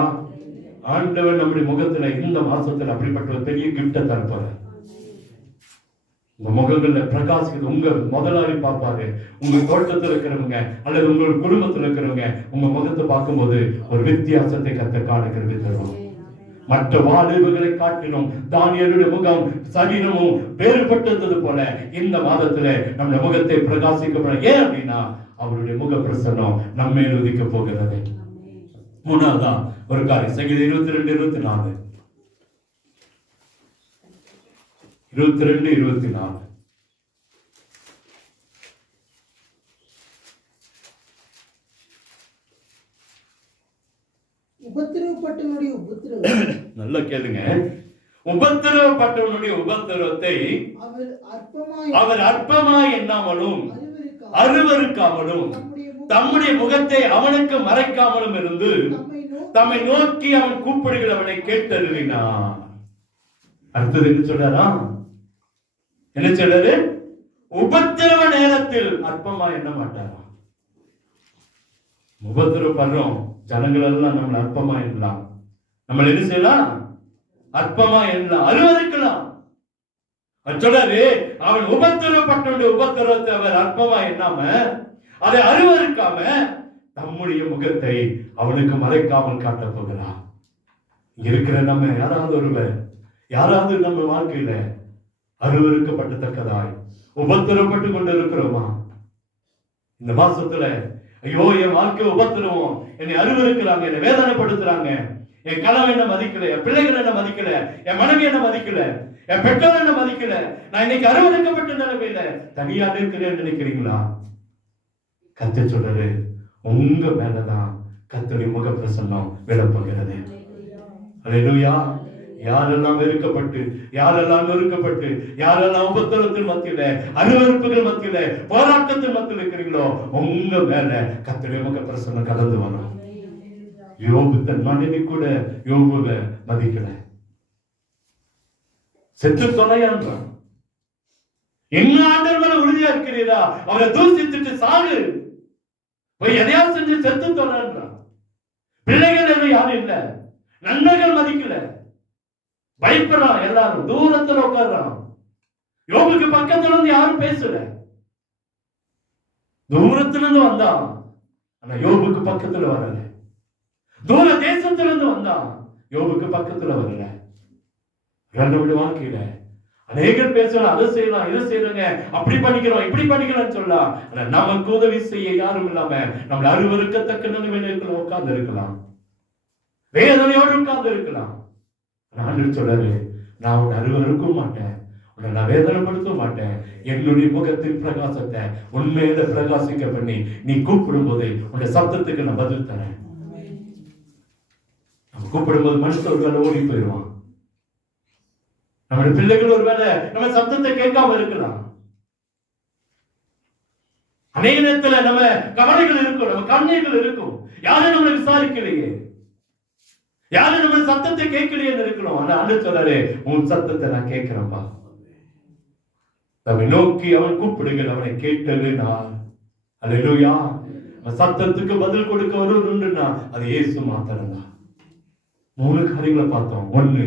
ஆண்டவர் நம்முடைய முகத்துல இந்த மாசத்துல அப்படிப்பட்ட ஒரு பெரிய கிஃப்டை தரப்பாரு. உங்க முகங்கள்ல பிரகாசிக்குது. உங்க முதலாளி பார்ப்பாரு, உங்க தோட்டத்தில் இருக்கிறவங்க அல்லது உங்க குடும்பத்தில் இருக்கிறவங்க உங்க முகத்தை பார்க்கும்போது ஒரு வித்தியாசத்தை கர்த்தர் காணுகிறது தரும். மற்ற வாலிபர்களை காட்டிலும் தானியேலுடைய முகம் சரீரமும் வேறுபட்டது போல இந்த மாதத்துல நம்முடைய முகத்தை பிரகாசிக்க. ஏன் அப்படின்னா அவருடைய முக பிரசன்னம் நம்மை உதிக்க போகிறது. மூணாவதா ஒரு காரியம், சங்கீதம் 22-24 22-24. உபத்திரவப்பட்டவனுடைய உபத்திரவம் நல்லா கேளுங்க. உபத்திரவப்பட்டவனுடைய உபத்திரவத்தை அவர் அற்பமாய் எண்ணாமலும் அருவருக்காமலும் தம்முடைய முகத்தை அவனுக்கு மறைக்காமலும் இருந்து தம்மை நோக்கி அவன் கூப்பிடுகிறவனை கேட்டருளினார். அடுத்தது என்ன சொல்றாரா? என்ன சொல்றாரு? உபத்திரவ நேரத்தில் அற்பமா எண்ண மாட்டாரா? உபத்திரவம் பண்றோம், ஜனங்கள் எல்லாம் நம்மளை அற்பமா எண்ணலாம். நம்ம என்ன செய்யலாம்? அற்பமா எண்ணலாம், அருவருக்கலாம். சொல்றாரு, அவன் உபத்திரவப்பட்ட உபத்திரவத்தை அவர் அற்பமா எண்ணாம அதை அருவருக்காம நம்முடைய முகத்தை அவனுக்கு மறைக்காமல் காட்ட போகிறார். இருக்கிற நம்ம யாராவது நம்ம வாழ்க்கையில அருவருக்கப்பட்டத்தக்கதாய் உபத்திரப்பட்டு கொண்டு இருக்கிறோமா? இந்த மாசத்துல ஐயோ என் வாழ்க்கை உபத்திரவம், என்னை அருவருக்கிறாங்க, என்னை வேதனைப்படுத்துறாங்க, என் கணவன் என்ன மதிக்கல, என் பிள்ளைகள் என்ன மதிக்கல, என் மனைவி என்ன மதிக்கல, என் பெற்றோர் என்ன மதிக்கல, நான் இன்னைக்கு அருவருக்கப்பட்ட நிலைமையில தனியாக இருக்கிறேன்னு நினைக்கிறீங்களா? கர்த்தர் சொல்றாரு, உங்க மேலதான் கர்த்தருடைய முக பிரசன்னம் விளப்புகிறது. அல்லேலூயா. யாரெல்லாம் வெறுக்கப்பட்டு, யாரெல்லாம் நொறுக்கப்பட்டு, யாரெல்லாம் உபத்திரத்தின் மத்தியில, அருவருப்புகள் மத்தியில, போராட்டத்தின் மத்தியில் இருக்கிறீங்களோ, உங்க மேல கர்த்தருடைய முக பிரசன்னம் கடந்து வரும். யோபு தன் மனைவி கூட யோபுவை மதிக்கல, செத்து தொலையான்றான். என்ன ஆண்டவர் மேல உறுதியா இருக்கிறீரா, அவரை தூசித்துட்டு சாகு, போய் எதையா செஞ்சு செத்து தொலைன்றான். பிள்ளைகள் யாரும் இல்ல, நண்பர்கள் மதிக்கல, பயப்படுறான், எல்லாரும் தூரத்துல உட்கார்றான். யோபுக்கு பக்கத்துல இருந்து யாரும் பேசல, தூரத்துல இருந்து வந்தான், ஆனா யோபுக்கு பக்கத்துல வரல. தூர தேசத்துல இருந்து வந்தான், யோபுக்கு பக்கத்துல வரல. நம்முடைய வாழ்க்கையில அநேகர் பேசலாம், அதை செய்யலாம், இதை செய்யறங்க, அப்படி பண்ணிக்கிறோம், இப்படி பண்ணிக்கிறோம் சொல்லலாம். ஆனா நமக்கு உதவி செய்ய யாரும் இல்லாம நம்மள அருவருக்கத்தக்க நிலைமையில உட்கார்ந்து இருக்கலாம், வேதனையோடு உட்கார்ந்து இருக்கலாம். நான் சொல்றாரு, நான் உன்னை அருவருக்க மாட்டேன், உன்னை நான் வேதனைப்படுத்த மாட்டேன். என்னுடைய முகத்தின் பிரகாசத்தை உண்மையில பிரகாசிக்க பண்ணி நீ கூப்பிடும் போதே உன்னுடைய சத்தத்துக்கு நான் பதில் தரேன். நம்ம கூப்பிடும் போது மனுஷன் ஒரு வேலை ஓடி போயிடுவான். நம்முடைய பிள்ளைகள் ஒரு வேலை நம்ம சத்தத்தை கேட்காம இருக்கலாம். அநேக நேரத்துல நம்ம கவலைகள் இருக்கும், நம்ம கண்ணீர்கள் இருக்கும், யாரும் நம்மளை விசாரிக்கலையே, யாரும் நம்ம சத்தத்தை கேட்கலையே இருக்கிறோம். ஆனா ஆண்டவர் சொல்றாரு, உன் சத்தத்தை நான் கேட்கிறேன்பா. நம்மை நோக்கி அவன் கூப்பிடுங்கள், அவனை கேட்டது நான். அல்லேலூயா. சத்தத்துக்கு பதில் கொடுக்க வருவதுன்னா அது இயேசு மாத்திரம் தான். 3 காரியங்களை பார்த்தோம். 1,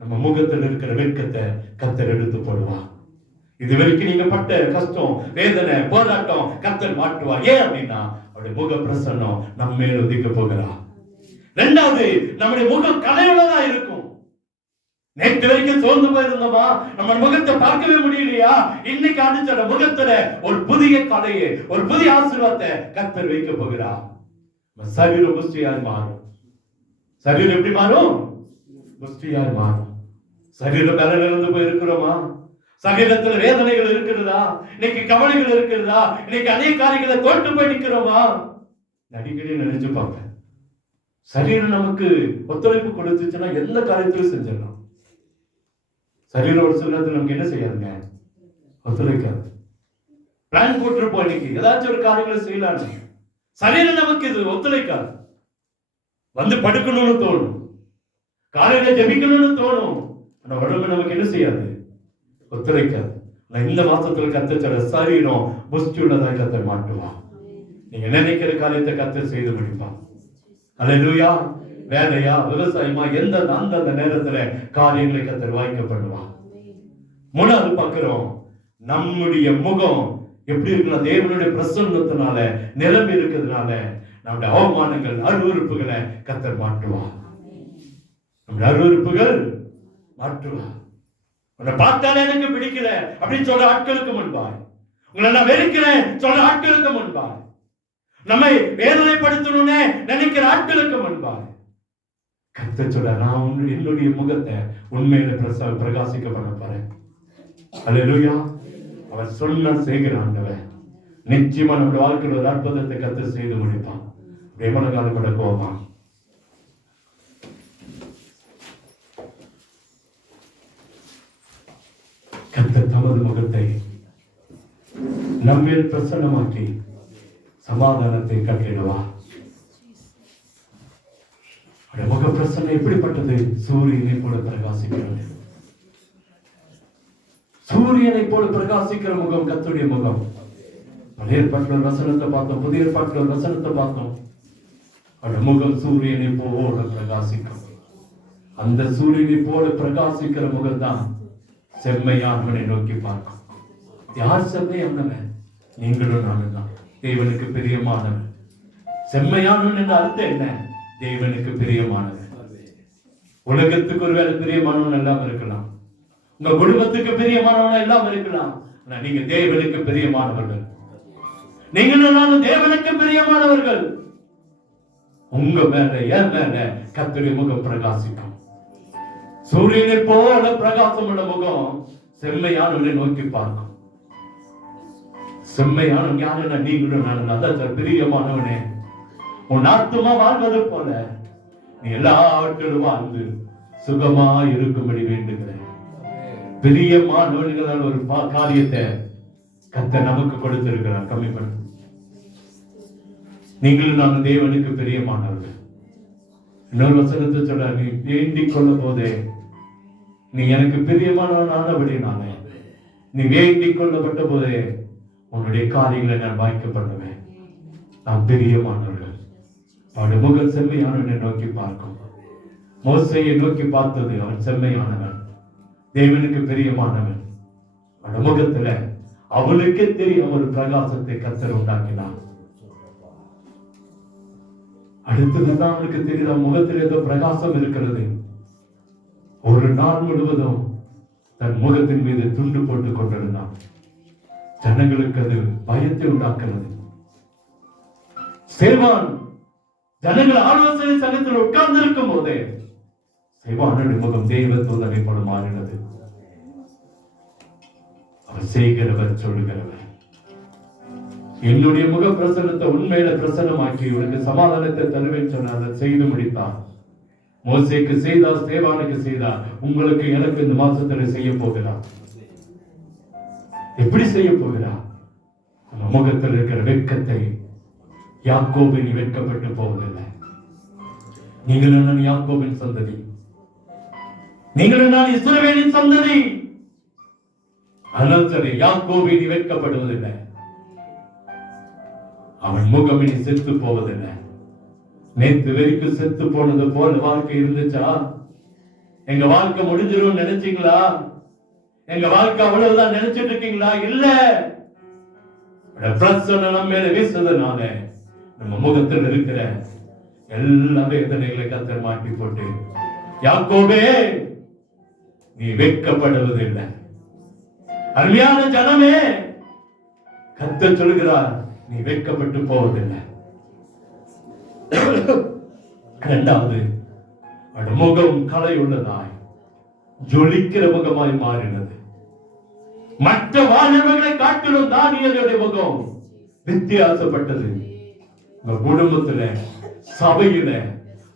நம்ம முகத்தில் இருக்கிற வெட்கத்தை கர்த்தர் எடுத்து போடுவார். இது வரைக்கும் நீங்க பட்ட கஷ்டம், வேதனை, போராட்டம் கர்த்தர் மாட்டுவார். ஏன் அப்படின்னா அவருடைய முக பிரசன்னம் நம்ம மேல உதிக்க போகிறார். 2வது, நம்முடைய முகம் கலையுள்ளதா இருக்கும். நேற்று வரைக்கும் சோர்ந்து போயிருந்தோமா, நம்ம முகத்தை பார்க்கவே முடியலையா, இன்னைக்கு ஆண்டு முகத்துல ஒரு புதிய கலையை, ஒரு புதிய ஆசீர்வாதத்தை கர்த்தர் வைக்க போகிறார். சரீரம் புஷ்டியாய் மாறும். சரீரம் எப்படி மாறும்? புஷ்டியாய் மாறும். சரீரம் பலன் இழந்து போய் இருக்கிறோமா? சரீரத்துல வேதனைகள் இருக்கிறதா? இன்னைக்கு கவலைகள் இருக்கிறதா? இன்னைக்கு அநேக காரியங்களை தோற்று போய் நிற்கிறோமா? அடிக்கடி நினைச்சு பார்ப்பேன். சரீரம் நமக்கு ஒத்துழைப்பு கொடுத்துச்சுன்னா எந்த காரியத்திலும் செஞ்சிடலாம். சரீரம் ஒரு சில நேரத்தில் நமக்கு என்ன செய்யாதுங்க, ஒத்துழைக்காது. பிளான் போட்டிருப்போம், இன்னைக்கு ஏதாச்சும் ஒரு காரியங்களை செய்யலாம், சரீரம் நமக்கு இது ஒத்துழைக்காது. வந்து படுக்கணும்னு தோணும், காலையில ஜெபிக்கணும்னு தோணும், ஆனா உடம்பு நமக்கு என்ன செய்யாது, ஒத்துழைக்காது. இந்த மாசத்துல கர்த்தர் சரீரம் புஷ்டி உள்ளதாக கர்த்தர் மாட்டுவா. நீங்க நினைக்கிற காரியத்தை கர்த்தர் செய்து முடிப்பா. அல்லேலூயா. வேலையா, விவசாயமா, அந்த நேரத்துல காரியங்களை கர்த்தர் வாய்க்க பண்ணுவா. 3வது பார்க்கிறோம், நம்முடைய முகம் எப்படி இருக்குன்னா தேவனுடைய பிரசன்னத்தினால நிரம்பி இருக்கிறதுனால நம்முடைய அவமானங்கள், அருவருப்புகளை கர்த்தர் மாற்றுவா. நம்முடைய அருவருப்புகள் மாற்றுவா. உன்னை பார்த்தாலே எனக்கு பிடிக்கல அப்படின்னு சொல்ற ஆட்களுக்கு முன்பாய், உங்களை நான் வெறுக்கிறேன் சொல்ற ஆட்களுக்கு முன்பாய், நம்மை வேதனைப்படுத்தணும்னு நினைக்கிற ஆட்களுக்கு முன்பாய் கர்த்தர் சொல்ற, நான் என்னுடைய முகத்தை உண்மையில பிரகாசிக்க பண்ண போறேன். அல்லேலூயா. அவர் சொன்ன செய்கிற ஆண்டவர் நிச்சயமா நம்முடைய வாழ்க்கையில் ஒரு அற்புதத்தை கர்த்தர் செய்து முடிப்பான். வேமனகாலம் கூட போமா. கர்த்தர் தமது முகத்தை நம்மில் பிரசன்னமாக்கி சமாதானத்தை கட்டிடுவா. முக பிரசன்னம் எப்படிப்பட்டது? சூரியனை போல பிரகாசிக்கிறது. சூரியனை போல பிரகாசிக்கிற முகம் கர்த்தருடைய முகம். பழைய ஏற்பாட்டில் ஒரு வசனத்தை பார்த்தோம், புதிய ஏற்பாட்டில் ஒரு வசனத்தை பார்த்தோம். அவருடைய முகம் சூரியனை போல பிரகாசிக்கும். அந்த சூரியனை போல பிரகாசிக்கிற முகம் தான் செம்மையானவனை நோக்கி பார்க்கும். யார் செம்மையானவன்? நீங்களும் நானும் தான். தேவனுக்கு பிரியமானவன். செம்மையானவன் என்ற அர்த்தம் என்ன? தேவனுக்கு பிரியமானவன். உலகத்துக்கு ஒருவேளை பிரியமானவன் எல்லாம் இருக்கலாம், உங்க குடும்பத்துக்கு பிரியமானவன் எல்லாம் இருக்கலாம், ஆனா நீங்க தேவனுக்கு பிரியமானவர்கள். நீங்களும் நானும் தேவனுக்கு பிரியமானவர்கள். உங்க மேல, என் மேல கர்த்தருடைய முகம் பிரகாசிக்கும். சூரியனை போல பிரகாசம் உள்ள முகம் செம்மையானவனை நோக்கி பார்க்கும். செம்மையானவன் யாருன்னா நீங்களும் நானும். அதான் பிரியமானவனே, உன் ஆத்துமா வாழ்வது போல நீ எல்லாவற்றிலும் வாழ்ந்து சுகமா இருக்கும்படி வேண்டுகிறேன். பிரியமானவர்களால் ஒரு காரியத்தை கர்த்தர் நமக்கு கொடுத்திருக்கிறார். கம்மி பண்ணு. நீங்களும் நான் தேவனுக்கு பிரியமானவர்கள். இன்னொரு வசனத்தை சொல்ற, நீ வேண்டிக் கொள்ளும் போதே நீ எனக்கு பிரியமானவனானபடினாலே நீ வேண்டிக் கொள்ளப்பட்ட போதே உன்னுடைய காரியங்களை நான் வாய்க்க பண்ணுவேன். நான் பிரியமானவர்கள். அவருடைய முகம் செம்மையானவனை நோக்கி பார்க்கும். மோசையை நோக்கி பார்த்தது, அவன் செம்மையானவன், தேவனுக்கு பிரியமானவன். அவருடைய முகத்துல அவனுக்கே தெரியும் ஒரு பிரகாசத்தை கர்த்தர் உண்டாக்கினான். அடுத்ததுதான் அவனுக்கு தெரியுது முகத்தில் ஏதோ பிரகாசம் இருக்கிறது. ஒரு நாள் முழுவதும் தன் முகத்தின் மீது துண்டு போட்டுக் கொண்டிருந்தான். ஜனங்களுக்கு அது பயத்தை உண்டாக்குறது. சேவான் ஜனங்கள் ஆலோசனை சங்கத்தில் உட்கார்ந்து இருக்கும் போதே சேவானுடைய முகம் தெய்வ தூதனை போல மாறினது. அவர் செய்கிறவர் சொல்லுகிறவர். என்னுடைய முக பிரசன்னத்தை உண்மையில பிரசன்னமாக்கி உனக்கு சமாதானத்தை தருவேன் சொன்ன அதை செய்து முடித்தார். மோசேக்கு செய்தார், சேவானுக்கு செய்தார். உங்களுக்கு எனக்கு இந்த மாசத்துல செய்ய போகிறார். எப்படி செய்ய போகிறார்? நம்ம முகத்தில் இருக்கிற வெட்கத்தை யாக்கோபின் வெட்கப்பட்டு போவதில்லை. நீங்கள் நான் யாக்கோபின் சந்ததி, நீங்கள் நான் இஸ்ரவேலின் சந்ததி. ஆனால் சரி, யாக்கோபின் வெட்கப்படுவதில்லை. அவன் முகம் இனி செத்து போவதில்லை. நேற்று வரைக்கும் செத்து போனது போல வாழ்க்கை இருந்துச்சா? எங்க வாழ்க்கை முடிஞ்சிடும் நினைச்சீங்களா? எங்க வாழ்க்கை அவ்வளவுதான் நினைச்சிட்டு இருக்கீங்களா? இல்ல. பிரசன்னம் மேல வீசுறதுனால நம்ம முகத்தில் இருக்கிற எல்லா வேதனைகளை கர்த்தர் மாட்டி போட்டு, யாக்கோபே நீ வெட்கப்படுவதில்லை. அருமையான ஜனமே, கர்த்தர் சொல்கிறார், நீ வெட்கப்பட்டு போவதில்லை. இரண்டாவது, முகம் கலை உள்ளதாய் ஜொலிக்கிற முகமாய் மாறினது. மற்ற வாழ்வுகளை காட்டிலும் தானியேலுடைய முகம் வித்தியாசப்பட்டது. உங்க குடும்பத்துல, சபையில,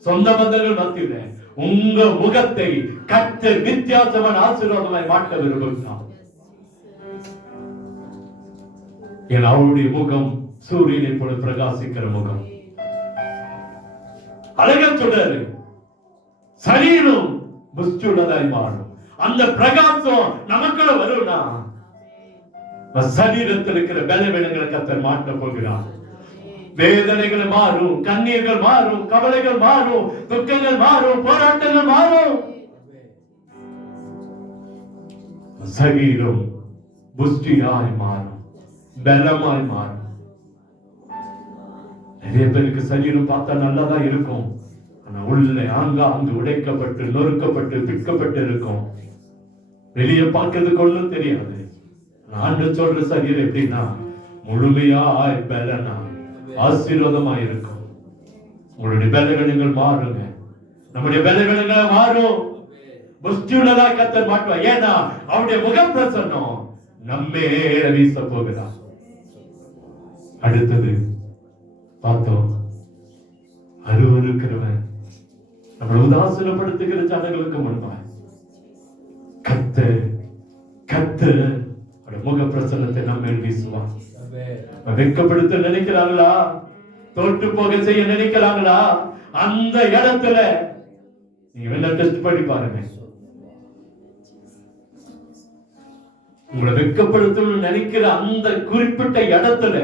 சொந்த பந்தங்கள் மத்தியில உங்க முகத்தை கர்த்தர் வித்தியாசமான ஆசீர்வாதமாய் மாற்ற விரும்புகிறார். என் அவருடைய முகம் சூரியனை போல பிரகாசிக்கிற முகம். அழகா சொல்றாரு, சரீரம் புஷ்டியுள்ளதாய் மாறும். அந்த பிரகாசம் நமக்குள்ள வரும்னா சரீரத்தில் இருக்கிற பலவீனங்களை கர்த்தர் மாற்ற போகிறார். வேதனைகள் மாறும், கண்ணீர்கள் மாறும், கவலைகள் மாறும், துக்கங்கள் மாறும், போராட்டங்கள் மாறும். சரீரம் புஷ்டியாய் மாறும், பலமாய் மாறும். நிறைய பேருக்கு சரீரம் பார்த்தா நல்லதா இருக்கும், ஆனா உள்ள ஆங்காங்கு உடைக்கப்பட்டு நொறுக்கப்பட்டு பிற்கப்பட்டு இருக்கும். வெளியே பார்க்கறதுக்கு ஒண்ணும் தெரியாது. நான் சொல்ற சரீரம் எப்படின்னா முழுமையாய் பலனா ஆசீர்வாதமாய் இருக்கும். உங்களுடைய பலவீனங்கள் மாறுங்க, நம்முடைய பலவீனங்கள் மாறும். புஷ்டியுள்ளதா கர்த்தர் மாட்டுவா. ஏன்னா அவருடைய முகம் பிரசன்னம் நம்மேல வீச போகிறார். அடுத்தது பார்த்தோம், அருவருக்கிறவன் நம்மளை உதாசீனப்படுத்துகிற ஜனங்களுக்கு முன்பாய் கர்த்தர் முக பிரசன்னத்தை நம்ம வீசுவான். வெட்கப்படுத்த நினைக்கிறாங்களா? தோற்று போக செய்ய நினைக்கிறாங்களா? அந்த இடத்துல நீங்க வேணா டெஸ்ட் பண்ணி பாருங்க. உங்களை வெட்கப்படுத்தணும்னு நினைக்கிற அந்த குறிப்பிட்ட இடத்துல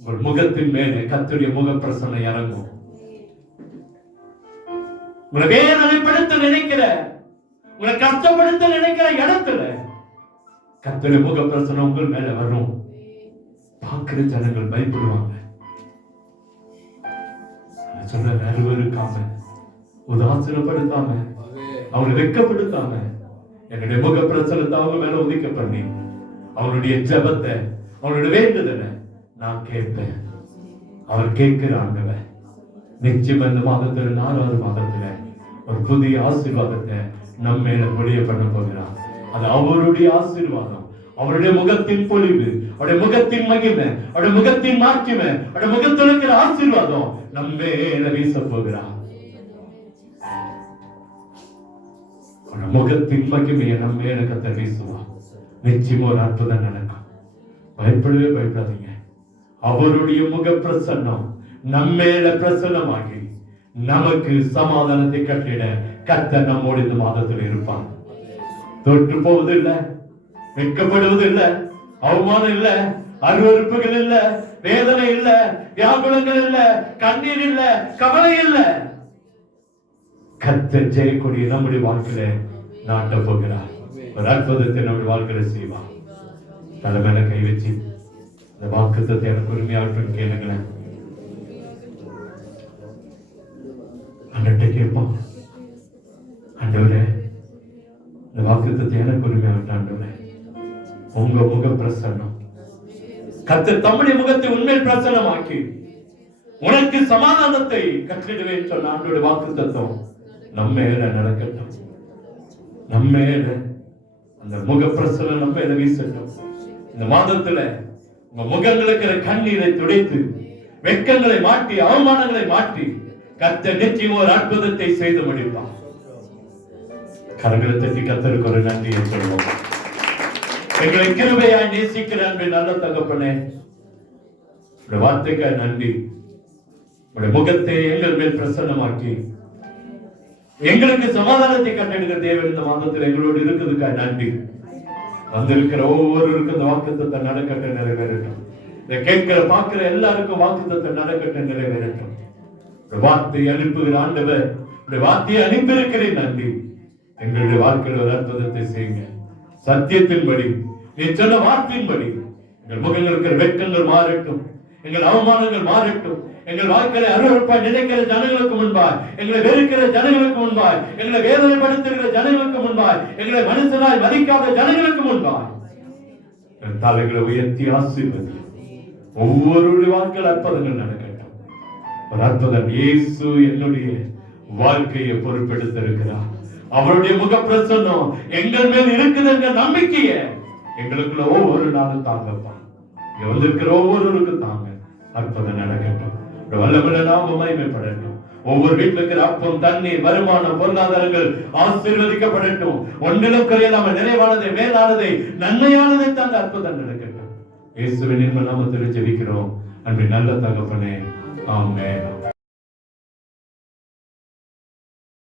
உங்கள் முகத்தின் மேலே கர்த்தருடைய முக பிரசன்னம் இறங்கும். உங்களை வேதனைப்படுத்த நினைக்கிற, உங்களை கஷ்டப்படுத்த நினைக்கிற இடத்துல கர்த்தருடைய முக பிரசன்னம் உங்கள் மேல வரும். பார்க்கிற ஜனங்கள் பயப்படுவாங்க. சொல்ற அருவருக்காம, உதாசீனப்படுத்தாம, அவங்களை வெட்கப்படுத்தாம என்னுடைய முக பிரசனத்தை அவங்க மேல ஒதுக்க பண்ணி அவனுடைய ஜெபத்தை, அவனுடைய வேண்டுதலை நான் கேட்பேன். அவர் கேட்கிற ஆண்டவன் நிச்சயம் இந்த மாதத்துல 4வது மாதத்துல ஒரு புதிய ஆசீர்வாதத்தை நம்ம மேல பொழிய பண்ண போகிறார். அது அவருடைய ஆசீர்வாதம், அவருடைய முகத்தின் பொலிவு, அவருடைய முகத்தின் மகிமை, அவருடைய முகத்தின் மாட்சிமை, அவருடைய முகத்தில் இருக்கிற ஆசீர்வாதம் நம்ம மேல வீச போகிறார். அவருடைய முகத்தின் மகிமையை நம்ம மேல கர்த்தர் வீசுவார். நிச்சயமா ஒரு அற்புதம் நடக்கும். பயப்படவே பயப்படாதீங்க. அவருடைய முக பிரசன்னம் நம்மேல பிரசன்னமாகி நமக்கு சமாதானத்தை கட்டிட கர்த்தர் நம்மோடு இந்த மாதத்தில் இருப்பார். தொற்று போவது இல்ல, வெட்கப்படுவது இல்ல, அவமானம் இல்ல, அருவருப்புகள் இல்ல, வேதனை இல்ல, வியாகுலங்கள் இல்ல, கண்ணீர் இல்ல, கவலை இல்ல. கர்த்தர் ஜெயக்கூடிய நம்முடைய வாழ்க்கையில நாட்ட போகிறார். ஒரு அற்புதத்தை நம்முடைய வாழ்க்கையில செய்வார். தலைமையில கை வச்சு இந்த வாக்குத்தத்தை எனக்கு உரிமையாட்டும் கேளுங்களேன். அன்றைய கேட்போம், ஆண்டவரே இந்த வாக்குத்தத்தை எனக்கு உரிமையாகட்டும். ஆண்டவரே உங்க முக பிரசன்னம் கர்த்தர் தம்முடைய முகத்தை உண்மையில் பிரசன்னமாக்கி உனக்கு சமாதானத்தை கற்றிடுவேன் சொன்ன ஆண்டோட வாக்குத்தத்தம் நம்ம மேல நடக்கட்டும். நம்ம மேல அந்த முக பிரசன்னம் நம்ம மேல வீசட்டும். இந்த மாதத்துல உங்க முகங்களுக்கு கண்ணீரை துடைத்து வெட்கங்களை மாற்றி அவமானங்களை மாற்றி கர்த்தர் நிச்சயம் ஒரு அற்புதத்தை செய்து முடிப்பார். கரங்களை தட்டி கர்த்தருக்கு ஒரு நன்றியை சொல்லுவோம். எங்களை கிருபையாய் நேசிக்கிற அன்பு நல்ல தகப்பனே, உடைய வார்த்தைக்காய் நன்றி. உடைய முகத்தை எங்கள் மேல் பிரசன்னமாக்கி எங்களுக்கு சமாதானத்தை கட்டெடுக்க தேவை இந்த மாதத்தில் எங்களோடு இருக்கிறதுக்காய் நன்றி. வந்திருக்கிற ஒவ்வொருவருக்கும் இந்த வாக்குத்தத்தை நடக்கட்ட நிறைவேறட்டும். இதை கேட்கிற பார்க்கிற எல்லாருக்கும் வாக்குத்தத்தை நடக்கட்ட நிறைவேறட்டும். வார்த்தை அனுப்புகிற ஆண்டவர், வார்த்தையை அனுப்பியிருக்கிறேன் நன்றி. எங்களுடைய வாழ்க்கையில் ஒரு அற்புதத்தை செய்யுங்க. சத்தியத்தின்படி நீ சொன்ன வார்த்தையின்படி எங்கள் முகங்களுக்கு வெட்கங்கள் மாறட்டும், எங்கள் அவமானங்கள் மாறட்டும். எங்கள் வாழ்க்கையை அருவருப்பாய் நினைக்கிற ஜனங்களுக்கு முன்பாய், எங்களை வெறுக்கிற ஜனங்களுக்கு முன்பாய், எங்களை வேதனைப்படுத்துகிற ஜனங்களுக்கு முன்பாய், எங்களை மனுஷனாய் மதிக்காத ஜனங்களுக்கு முன்பாய் தலைகளை உயர்த்தி ஆசீர்வதி. ஒவ்வொருடைய வாழ்க்கையில் அற்புதங்கள் நடக்கட்டும். ஒரு அற்புதம் இயேசு என்னுடைய வாழ்க்கையை பொறுப்பெடுத்து இருக்கிறார். அவருடைய முக பிரசன்னம் எங்கள் மேல் இருக்குது என்ற நம்பிக்கையை எங்களுக்குள்ள ஒவ்வொரு நாளும் தாங்கப்பா. இங்க வந்திருக்கிற ஒவ்வொருவருக்கும் தாங்க. அற்புதம் நடக்கட்டும். வல்லமையுள்ள நாமம் மகிமைப்படட்டும். ஒவ்வொரு வீட்டில் இருக்கிற அப்பம், தண்ணீர், வருமானம், பொருளாதாரங்கள் ஆசீர்வதிக்கப்படட்டும். ஒன்றிலும் குறையாம நிறைவானதை, மேலானதை, நன்மையானதை தாங்க. அற்புதம் நடக்கட்டும். இயேசுவின் நாமத்தில் ஜெபிக்கிறோம். அன்பின் நல்ல தகப்பனே, ஆமென்.